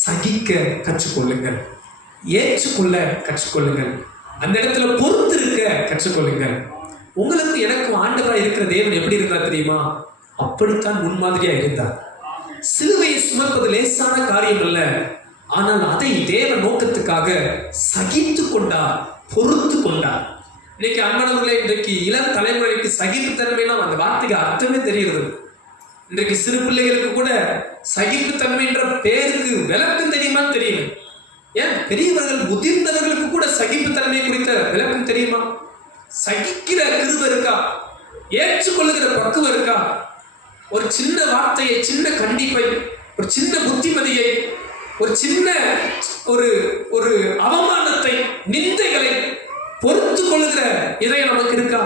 சகிக்க கற்றுக்கொள்ளுங்கள், ஏற்றுக்கொள்ள கற்றுக்கொள்ளுங்கள், அந்த இடத்துல பொறுத்து இருக்க கற்றுக்கொள்ளுங்கள். உங்களுக்கு எனக்கும் ஆண்டவராக இருக்கிற தேவன் எப்படி இருந்தார் தெரியுமா? அப்படித்தான் முன்மாதிரியா இருந்தார். சிலுவையை சுமப்பது லேசான காரியம் அல்ல, ஆனால் அதை தேவ நோக்கத்துக்காக சகித்து கொண்டார், பொறுத்து கொண்டார். இன்னைக்கு அன்பானவர்களே, இன்றைக்கு இளம் தலைமுறைக்கு சகிப்புத்தன்மைனா அந்த வார்த்தைக்கு அர்த்தமே தெரிகிறது. இன்றைக்கு சிறு பிள்ளைகளுக்கு கூட சகிப்புத்தன்மைன்ற பேருக்கு விளக்கம் தெரியுமான்னு தெரியல. ஏன் பெரியவர்கள், முதிர்ந்தவர்களுக்கு கூட சகிப்புத்தன்மை குறித்த விளக்கம் தெரியுமா? சகிக்கிற கிருபை இருக்கா? ஏற்றுக்கொள்ளுகிற பக்குவம் இருக்கா? ஒரு சின்ன வார்த்தையை, சின்ன கண்டிப்பை, ஒரு சின்ன புத்திமதியை, ஒரு சின்ன ஒரு அவமானத்தை, நிந்தைகளை பொறுத்து கொள்ளுகிற இதயம் நமக்கு இருக்கா?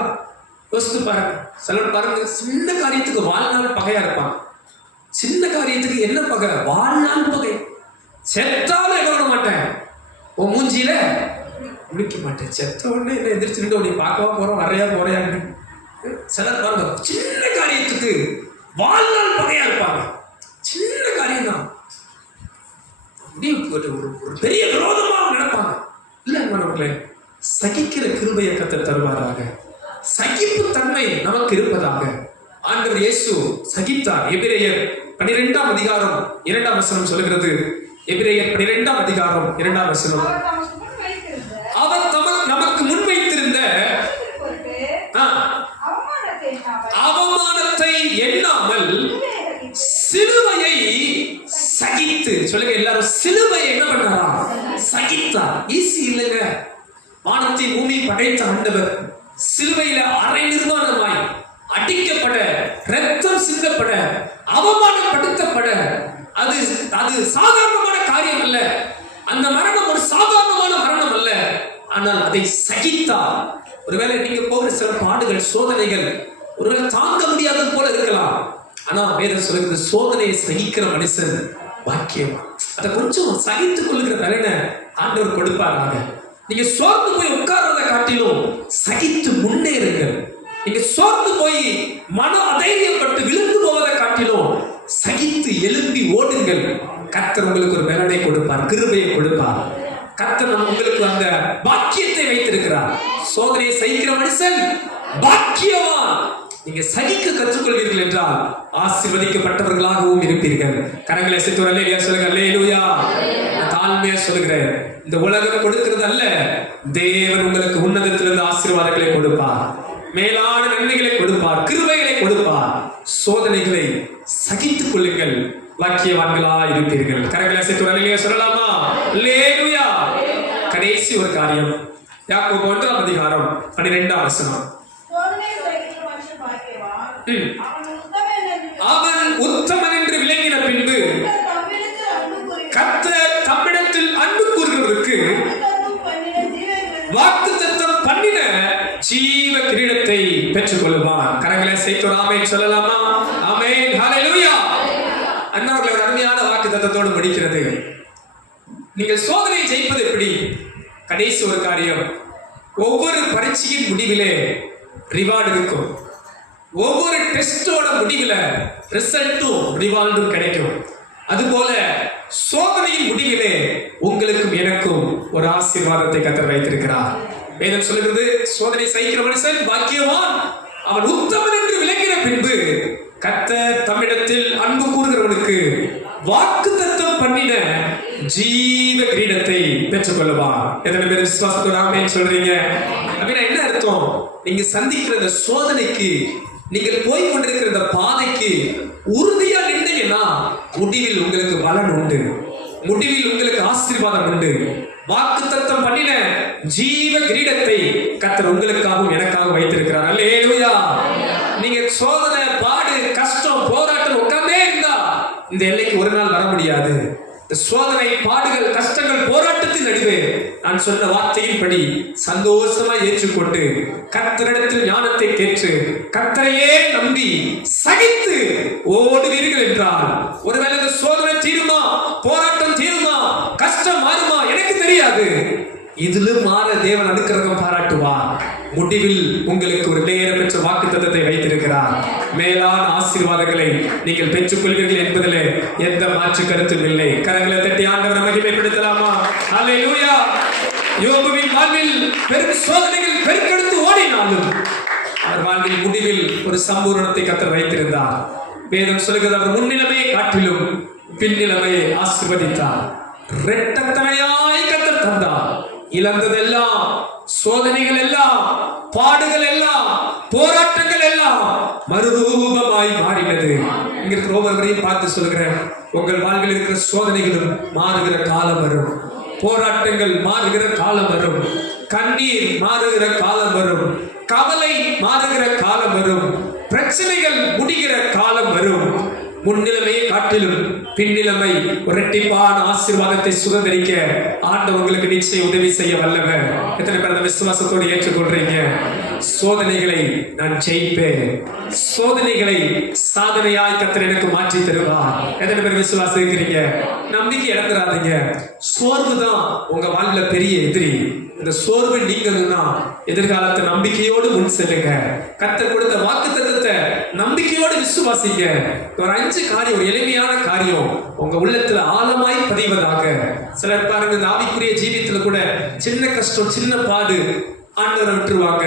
யோசித்து பாருங்க. சிலர் பாருங்க, சின்ன காரியத்துக்கு வாழ்நாள் பகையா இருப்பாங்க. சின்ன காரியத்துக்கு என்ன பகை? வாழ்நாள் பகை. செத்தாலும் என்ன பண்ண மாட்டேன், உன் மூஞ்சியில முடிக்க மாட்டேன். செத்த உடனே என்ன எதிர்த்து உன்னை பார்க்கவா போறோம், வரையா போறையான்னு. சிலர் பாருங்க, சின்ன காரியத்துக்கு வாழ்நாள் பகையா இருப்பாங்க. சின்ன காரியம் தான் ஒரு பெரிய விரோதமாக நடப்பாங்க. இல்ல நமக்கு சகிக்கிற கிருபையை கர்த்தர் தருவாராக. சகிப்பு தன்மை நமக்கு இருப்பதாக. ஆண்டவர் இயேசு சகித்தார். எபிரேயர் 12ஆம் அதிகாரம் 2ஆம் வசனம் சொல்கிறது. எபிரேயர் 12ஆம் அதிகாரம் 2ஆம் வசனம், அவர் நமக்கு முன்வைத்திருந்த அவமானத்தை எண்ணாமல் சிலுவையை சகித்து, சொல்லுங்க எல்லாரும், சிலுவையை என்ன பண்ணாரா? சகித்தார். ஈஸி இல்லைங்க. வானத்தை பூமி படைத்த ஆண்டவர் சிலுவையில அரை நிர்வாணமாய் அடிக்கப்பட, ரத்தம் சிந்தப்பட, அவமானப்படுத்தப்பட, அது சாதாரணமான காரியம் அல்ல. அந்த மரணம் ஒரு சாதாரணமான மரணம் அல்ல. ஆனால் அதை சகித்தார். ஒருவேளை நீங்க போகிற சில பாடுகள், சோதனைகள் ஒருவேளை தாங்க முடியாதது போல இருக்கலாம். ஆனா வேதம் சொல்லுகிறது, சோதனையை சகிக்கிற மனுஷன் பாக்கியவான். அதை கொஞ்சம் சகித்துக் கொள்ளுகிற பலனை ஆண்டவர் கொடுப்பாராக. நீங்க சோர்ந்து போய் உட்கார்றதை காட்டிலும் சகித்து முன்னேறுங்கள். நீங்க சோர்ந்து போய் மன அதைரியப்பட்டு விழுந்து போவதை காட்டிலும் சகித்து எழும்பி ஓடுங்கள். கர்த்தர் உங்களுக்கு ஒரு பலனை கொடுப்பார், கிருபையை கொடுப்பார். கர்த்தர் உங்களுக்கு அந்த பாக்கியத்தை வைத்திருக்கிறார். சோதனையை சகிக்கிற மனுஷன் பாக்கியவான். நீங்க சகிக்க கற்றுக்கொள்வீர்கள் என்றால் ஆசீர்வதிக்கப்பட்டவர்களாகவும் இருப்பீர்கள். கரங்களை அசைத்து அல்லேலூயா சொல்லுங்க. அல்லேலூயா. தாழ்மையா சொல்லுகிறேன், இந்த உலகம் கொடுக்கிறது அல்ல, தேவன் உங்களுக்கு உன்னதத்திலிருந்து ஆசீர்வாதங்களை கொடுப்பார், மேலான நன்மைகளை கொடுப்பார், கிருபைகளை கொடுப்பார். சோதனைகளை சகித்துக் கொள்ளுங்கள், வாக்கியவான்களா இருப்பீர்கள். கரங்களை சேர்த்து அல்லேலூயா சொல்லலாமா? அல்லேலூயா. கடைசி ஒரு காரியம், யாக்கோபு 1ஆம் அதிகாரம் 12ஆம் வசனம். அவன் உத்தமன் என்று விளங்கின பின்பு கர்த்தர் தம்மிடத்தில் அன்பு கூறுகிறவருக்கு வாக்குத்தத்தம் பண்ணின ஜீவ கிரீடத்தை பெற்றுக் கொள்வான். கரங்களை சேர்த்து ஆமென் சொல்லலாமா? ஆமென், ஹல்லேலூயா. அண்ணாவர்கள் ஒரு அருமையான வாக்குத்தத்தத்தோடு முடிக்கிறது. நீங்கள் சோதனையை ஜெயிப்பது எப்படி? கடைசி ஒரு காரியம், ஒவ்வொரு பரீட்சையின் முடிவிலே ரிவார்டு இருக்கும். ஒவ்வொரு டெஸ்டோட முடிவுல ரிசல்ட்டும் ரிவார்டும் கிடைக்கும். அதுபோல சோதனையின் முடிவிலே உங்களுக்கும் எனக்கும் ஒரு ஆசீர்வாதத்தை கர்த்தர் வைத்திருக்கிறார். வேதம் சொல்லுகிறது, சோதனை சகிக்கிற மனுஷன் பாக்கியவான், அவன் உத்தமன் என்று விளங்கின பின்பு கர்த்தர் தம்மிடத்தில் அன்பு கூறுகிறவனுக்கு வாக்குத்தத்தம் பண்ணின ஜீவ கிரீடத்தை பெற்றுக் கொள்ளுவான். எத்தனை பேர் விசுவாசத்தோட ஆமென் சொல்றீங்க? அப்படின்னா என்ன அர்த்தம்? நீங்க சந்திக்கிற இந்த சோதனைக்கு, நீங்கள் போய் கொண்டிருக்கிற இந்த பாதைக்கு உறுதியா நின்றீங்கன்னா முடிவில் உங்களுக்கு பலன் உண்டு, முடிவில் உங்களுக்கு ஆசீர்வாதம் உண்டு. வாக்குத்தத்தம் பண்ணின ஜீவ கிரீடத்தை கர்த்தர் உங்களுக்காகவும் எனக்காகவும் வைத்திருக்கிறார். அல்லேலூயா. நீங்க சோதனை, பாடு, கஷ்டம், போராட்டம் உட்கார்ந்தே இருந்தா இந்த எல்லைக்கு ஒரு நாள் வர முடியாது. சோதனை, பாடுகள், கஷ்டங்கள், போராட்டத்தின் நடுவே நான் சொன்ன வார்த்தையின்படி சந்தோஷமா ஏற்றுக்கொண்டு கர்த்தரிடத்தில் ஞானத்தை கேட்டு கர்த்தரையே நம்பி சகித்து ஓடுவீர்கள் என்றால், ஒருவேளை இந்த சோதனை தீருமா, போராட்டம் தீருமா, கஷ்டம் மாறுமா எனக்கு தெரியாது, இதிலும் மாற தேவன் அனுக்கிரகம் பாராட்டுவார். முடிவில் உங்களுக்கு ஒரு நேரமற்ற வாக்குத்தத்தத்தை வைத்திருக்கிறார். மேலான ஆசீர்வாதங்களை நீங்கள் பெற்றுக் கொள்வீர்கள் என்பதிலே எந்த மாற்று கருத்தும் இல்லை. கரங்களை தட்டி ஆண்டவரை மகிமைப்படுத்தலாமா? அல்லேலூயா. யோபுவின் வாழ்வில் பெரும் சோதனைகள் பெருக்கெடுத்து ஓடினாலும் அவர் வாழ்வில் முடிவில் ஒரு சம்பூரணத்தை கர்த்தர் வைத்திருந்தார். வேதம் சொல்கிறது, அவர் முன்னிலைமையை காட்டிலும் பின்னிலைமையை ஆசீர்வதித்தார். இரட்டத்தனையாய் கர்த்தர் தந்தார். இழந்ததெல்லாம், சோதனைகள் எல்லாம், பாடுகள் எல்லாம், போராட்டங்கள் எல்லாம் மறுரூபமாய் மாறினது. இங்க இருக்கிற ஒவ்வொருவரையும் பார்த்து சொல்கிறேன், உங்கள் வாழ்வில் இருக்கிற சோதனைகளும் மாறுகிற காலம் வரும், போராட்டங்கள் மாறுகிற காலம் வரும், கண்ணீர் மாறுகிற காலம் வரும், கவலை மாறுகிற காலம் வரும், பிரச்சனைகள் முடிகிற காலம் வரும். முன்னிலைமையை காட்டிலும் பின்னிலைமை இரட்டிப்பான ஆசீர்வாதத்தை சுதந்திரிக்க ஆண்டவங்களுக்கு நிச்சயம் உதவி செய்ய வல்லவர். எத்தனை பேர் விசுவாசத்தோடு ஏற்றுக்கொள்றீங்க? சோதனைகளை நான் ஜெயிப்பேன், சோதனைகளை சாதனையாய் கர்த்தர் எனக்கு மாற்றி தருவார். எத்தனை பேர் விசுவாசம் இருக்கிறீங்க? நம்பிக்கை இழந்துடாதீங்க. சோர்வு தான் உங்க வாழ்வுல பெரிய எதிரி. இந்த சோர்வு நீங்கணும்னா எதிர்காலத்தை நம்பிக்கையோடு முன் செல்லுங்க. கர்த்தர் கொடுத்த வாக்குத்தத்தத்தை நம்பிக்கையோடு விசுவாசிங்க. ஒரு 5 காரியம், ஒரு எளிமையான காரியம் உங்க உள்ளத்துல ஆழமாய் பதிவதாக. சிலர் பாருங்க, இந்த ஆவிக்குரிய ஜீவியத்துல கூட சின்ன கஷ்டம், சின்ன பாடு, ஆண்டவரை விட்டுருவாங்க,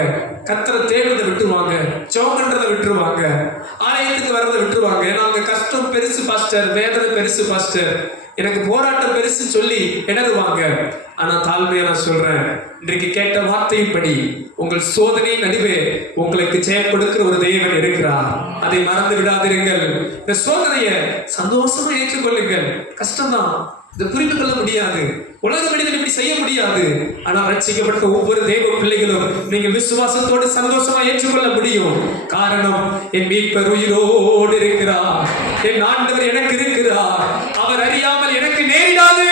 கர்த்தரை தேடுறதை விட்டுருவாங்க, ஜெபம் பண்றதை விட்டுருவாங்க, ஆலயத்துக்கு வர்றதை விட்டுருவாங்க. ஏன்னா அவங்க கஷ்டம் பெருசு பாஸ்டர், வேதனை பெருசு பாஸ்டர், எனக்கு போராட்டம் பெருசு சொல்லி இடருவாங்க. ஆனா தாழ்மையா நான் சொல்றேன், இன்றைக்கு கேட்ட வார்த்தையின்படி உங்கள் சோதனை நடுவே உங்களுக்கு ஜெயம் கொடுக்கிற ஒரு தேவன் இருக்கிறார். அதை மறந்து விடாதிருங்கள். இந்த சோதனையை சந்தோஷமா ஏற்றுக்கொள்ளுங்கள். கஷ்டம்தான், இதை புரிந்து கொள்ள முடியாது, உலக மனிதன் இப்படி செய்ய முடியாது. ஆனால் ரட்சிக்கப்பட்ட ஒவ்வொரு தேவ பிள்ளைகளும் நீங்கள் விசுவாசத்தோடு சந்தோஷமா ஏற்றுக்கொள்ள முடியும். காரணம், என் மீட்பர் உயிரோடு இருக்கிறார், என் ஆண்டவர் எனக்கு இருக்கிறார், அவர் அறியாமல் எனக்கு நேரிடாது,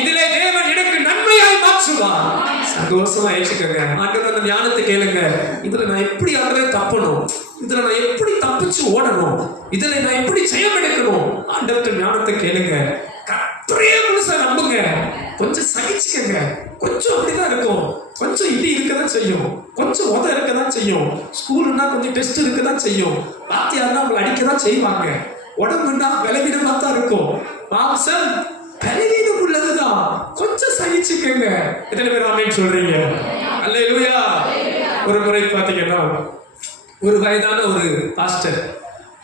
இதிலே தேவன் எனக்கு நன்மையாய் மாற்றுவார். சந்தோஷமா ஏற்றுக்கங்க. ஆண்டவர் அந்த ஞானத்தை கேளுங்க. இதுல நான் எப்படி ஆண்டவரை தப்பணும், இதுல நான் எப்படி தப்பிச்சு ஓடணும், இதுல நான் எப்படி ஜெயம் எடுக்கணும், ஆண்டவர் ஞானத்தை கேளுங்க. கர்த்தரையே முழுசா நம்புங்க. கொஞ்சம் சகிச்சுக்கங்க. கொஞ்சம் அப்படிதான் இருக்கும், கொஞ்சம் இடி இருக்கதான் செய்யும், கொஞ்சம் உத இருக்கதான் செய்யும், ஸ்கூல்னா கொஞ்சம் டெஸ்ட் இருக்கதான் செய்யும், வாத்தியார்னா அவங்களை அடிக்கதான் செய்வாங்க, உடம்புன்னா விளைவிடமா தான் இருக்கும், மாம்சம் பலவீனம் உள்ளதுதான். கொஞ்சம் சகிச்சுக்கங்க. எத்தனை பேர் ஆமென் சொல்றீங்க? அல்லேலூயா. ஒரு முறை பாத்தீங்கன்னா, ஒரு வயதான ஒரு பாஸ்டர்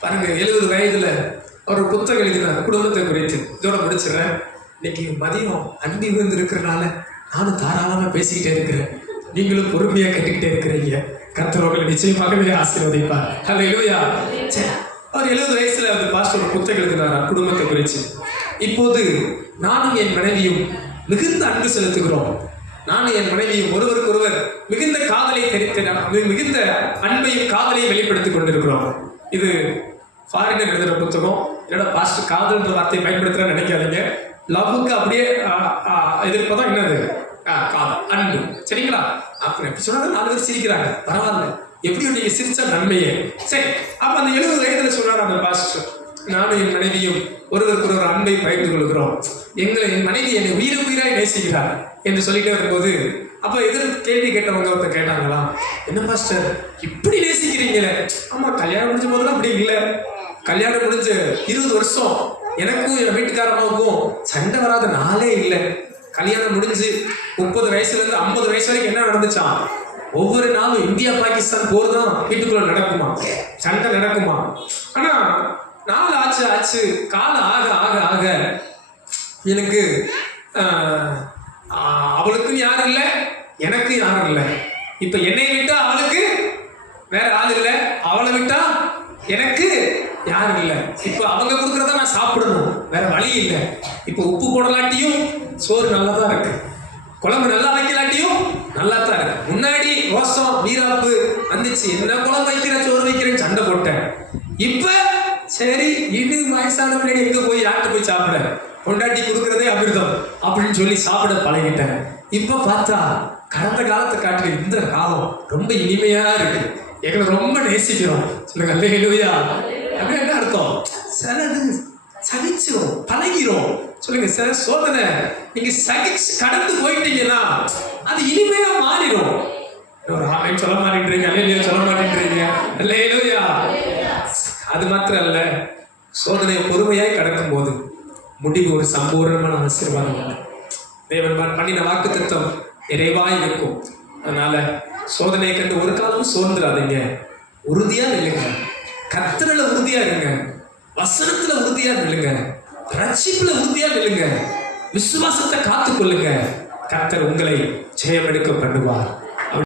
பாருங்க, 70 வயதுல அவர் புத்தகம் எழுதினார் குடும்பத்தை குறித்து. இதோட முடிச்சிடறேன். இன்னைக்கு மதியம் அன்பி வந்து இருக்கிறனால நானும் தாராளமா பேசிக்கிட்டே இருக்கிறேன், நீங்களும் பொறுமையா கேட்டுக்கிட்டே இருக்கிறீங்க. கர்த்தர் உங்களை நிச்சயமாகவே ஆசீர்வதிப்பார். ஹல்லேலூயா. சரி, அவர் 70 வயசுல அந்த பாஸ்டர் ஒரு புத்தகம் எழுதினாரா குடும்பத்தை குறித்து. இப்போது நானும் என் மனைவியும் மிகுந்த அன்பு செலுத்துகிறோம். நானும் என் மனைவியும் ஒருவருக்கொருவர் மிகுந்த காதலை மிகுந்த அன்பையும் காதலையும் வெளிப்படுத்திக் கொண்டிருக்கிறோம். இது ஃபாரினர் எழுதுற புத்தகம். என்னோட பாஸ்டர் காதல்ன்ற வார்த்தையை பயன்படுத்துறேன்னு நினைக்காதீங்க. லவ்வுக்கு அப்படியே எதிர்ப்பதான் என்னது காதல், அன்பு. சரிங்களா? அப்ப எப்படி சொன்னாலும் 4 பேர் சிரிக்கிறாங்க, பரவாயில்ல, எப்படியும் நீங்க சிரிச்சா நன்மையே. சரி, அப்ப அந்த 70 வயதுல சொல்றாரு அந்த பாஸ்டர், நானும் என் மனைவியும் ஒருவருக்கு ஒரு அன்பை பகிர்ந்து கொள்கிறோம். என் மனைவி என்னை உயிராய் நேசிக்கிறார் என்று சொல்லிட்டே வரும்போது, அப்ப எதிர்த்து கேள்வி கேட்டவங்க ஒருத்தர் கேட்டாங்களாம், என்ன பாஸ்டர் இப்படி நேசிக்கிறீங்களே? ஆமா, கல்யாணம் முடிஞ்ச போதுலாம் அப்படி இல்லை. கல்யாணம் முடிஞ்ச 20 வருஷம் எனக்கும் என் வீட்டுக்காரமாவுக்கும் சண்டை வராத நாளே இல்லை. கல்யாணம் முடிஞ்சு 30 வயசுல இருந்து 50 வயசு வரைக்கும் என்ன நடந்துச்சான்? ஒவ்வொரு நாளும் இந்தியா பாகிஸ்தான் போர் தான் வீட்டுக்குள்ள நடக்குமா, சண்டை நடக்குமா. ஆனா நாள் ஆச்சு காலம் ஆக ஆக ஆக எனக்கு அவளுக்கும் யாரும் இல்லை, எனக்கு யாரும் இல்லை. இப்ப என்னை விட்டா அவளுக்கு வேற ஆள் இல்லை, அவளை விட்டா எனக்கு யாரும் இல்லை. இப்ப அவங்க கொடுக்கறத நான் சாப்பிடணும், வேற வழி இல்லை. இப்ப உப்பு போடலாட்டியும் சோறு நல்லா தான் இருக்கு, குழம்பு நல்லா வைக்கலாட்டியும் நல்லா தான் இருக்கு. முன்னாடி ரோசம் வீராப்பு வந்துச்சு, என்ன குழம்பு வைக்கிற சோறு வைக்கிறேன்னு சண்டை போட்டேன். இப்ப சரி, இன்னும் வயசான பின்னாடி எங்க போய் யார்கிட்ட போய் சாப்பிட, கொண்டாட்டி கொடுக்கறதே அமிர்தம் அப்படின்னு சொல்லி சாப்பிட பழகிட்டேன். இப்ப பார்த்தா கடந்த காலத்தை காட்டுற இந்த காலம் ரொம்ப இனிமையா இருக்கு, எங்களை ரொம்ப நேசிக்கிறோம். சொல்லுங்க அல்லேலூயா. அப்படின்னு என்ன அர்த்தம்? சிலது சகிச்சிரும், பழகிறோம். சொல்லுங்க, சில சோதனை நீங்க சகிச்சு கடந்து போயிட்டீங்கன்னா அது இனிமையா மாறிடும். ஒரு ஆமென் சொல்ல மாட்டேன்றீங்க, அல்லேலூயா சொல்ல மாட்டேன்றீங்க. அல்லேலூயா. அது மாத்திரம் அல்ல, சோதனையை பொறுமையாய் கடக்கும் போது முடிவு ஒரு சம்பூர்ணமான ஆசீர்வாதம். தேவன் பண்ணின வாக்குத்தத்தம் நிறைவாய் இருக்கும். அதனால சோதனையை கண்டு ஒரு காலமும் சோர்ந்துடாதீங்க, உறுதியா நில்லுங்க. கர்த்தர்ல உறுதியா இருங்க, வசனத்துல உறுதியா நில்லுங்க, ரட்சிப்புல உறுதியா நில்லுங்க, விசுவாசத்தை காத்துக்கொள்ளுங்க. கர்த்தர் உங்களை ஜெயம் எடுக்க பண்ணுவார்.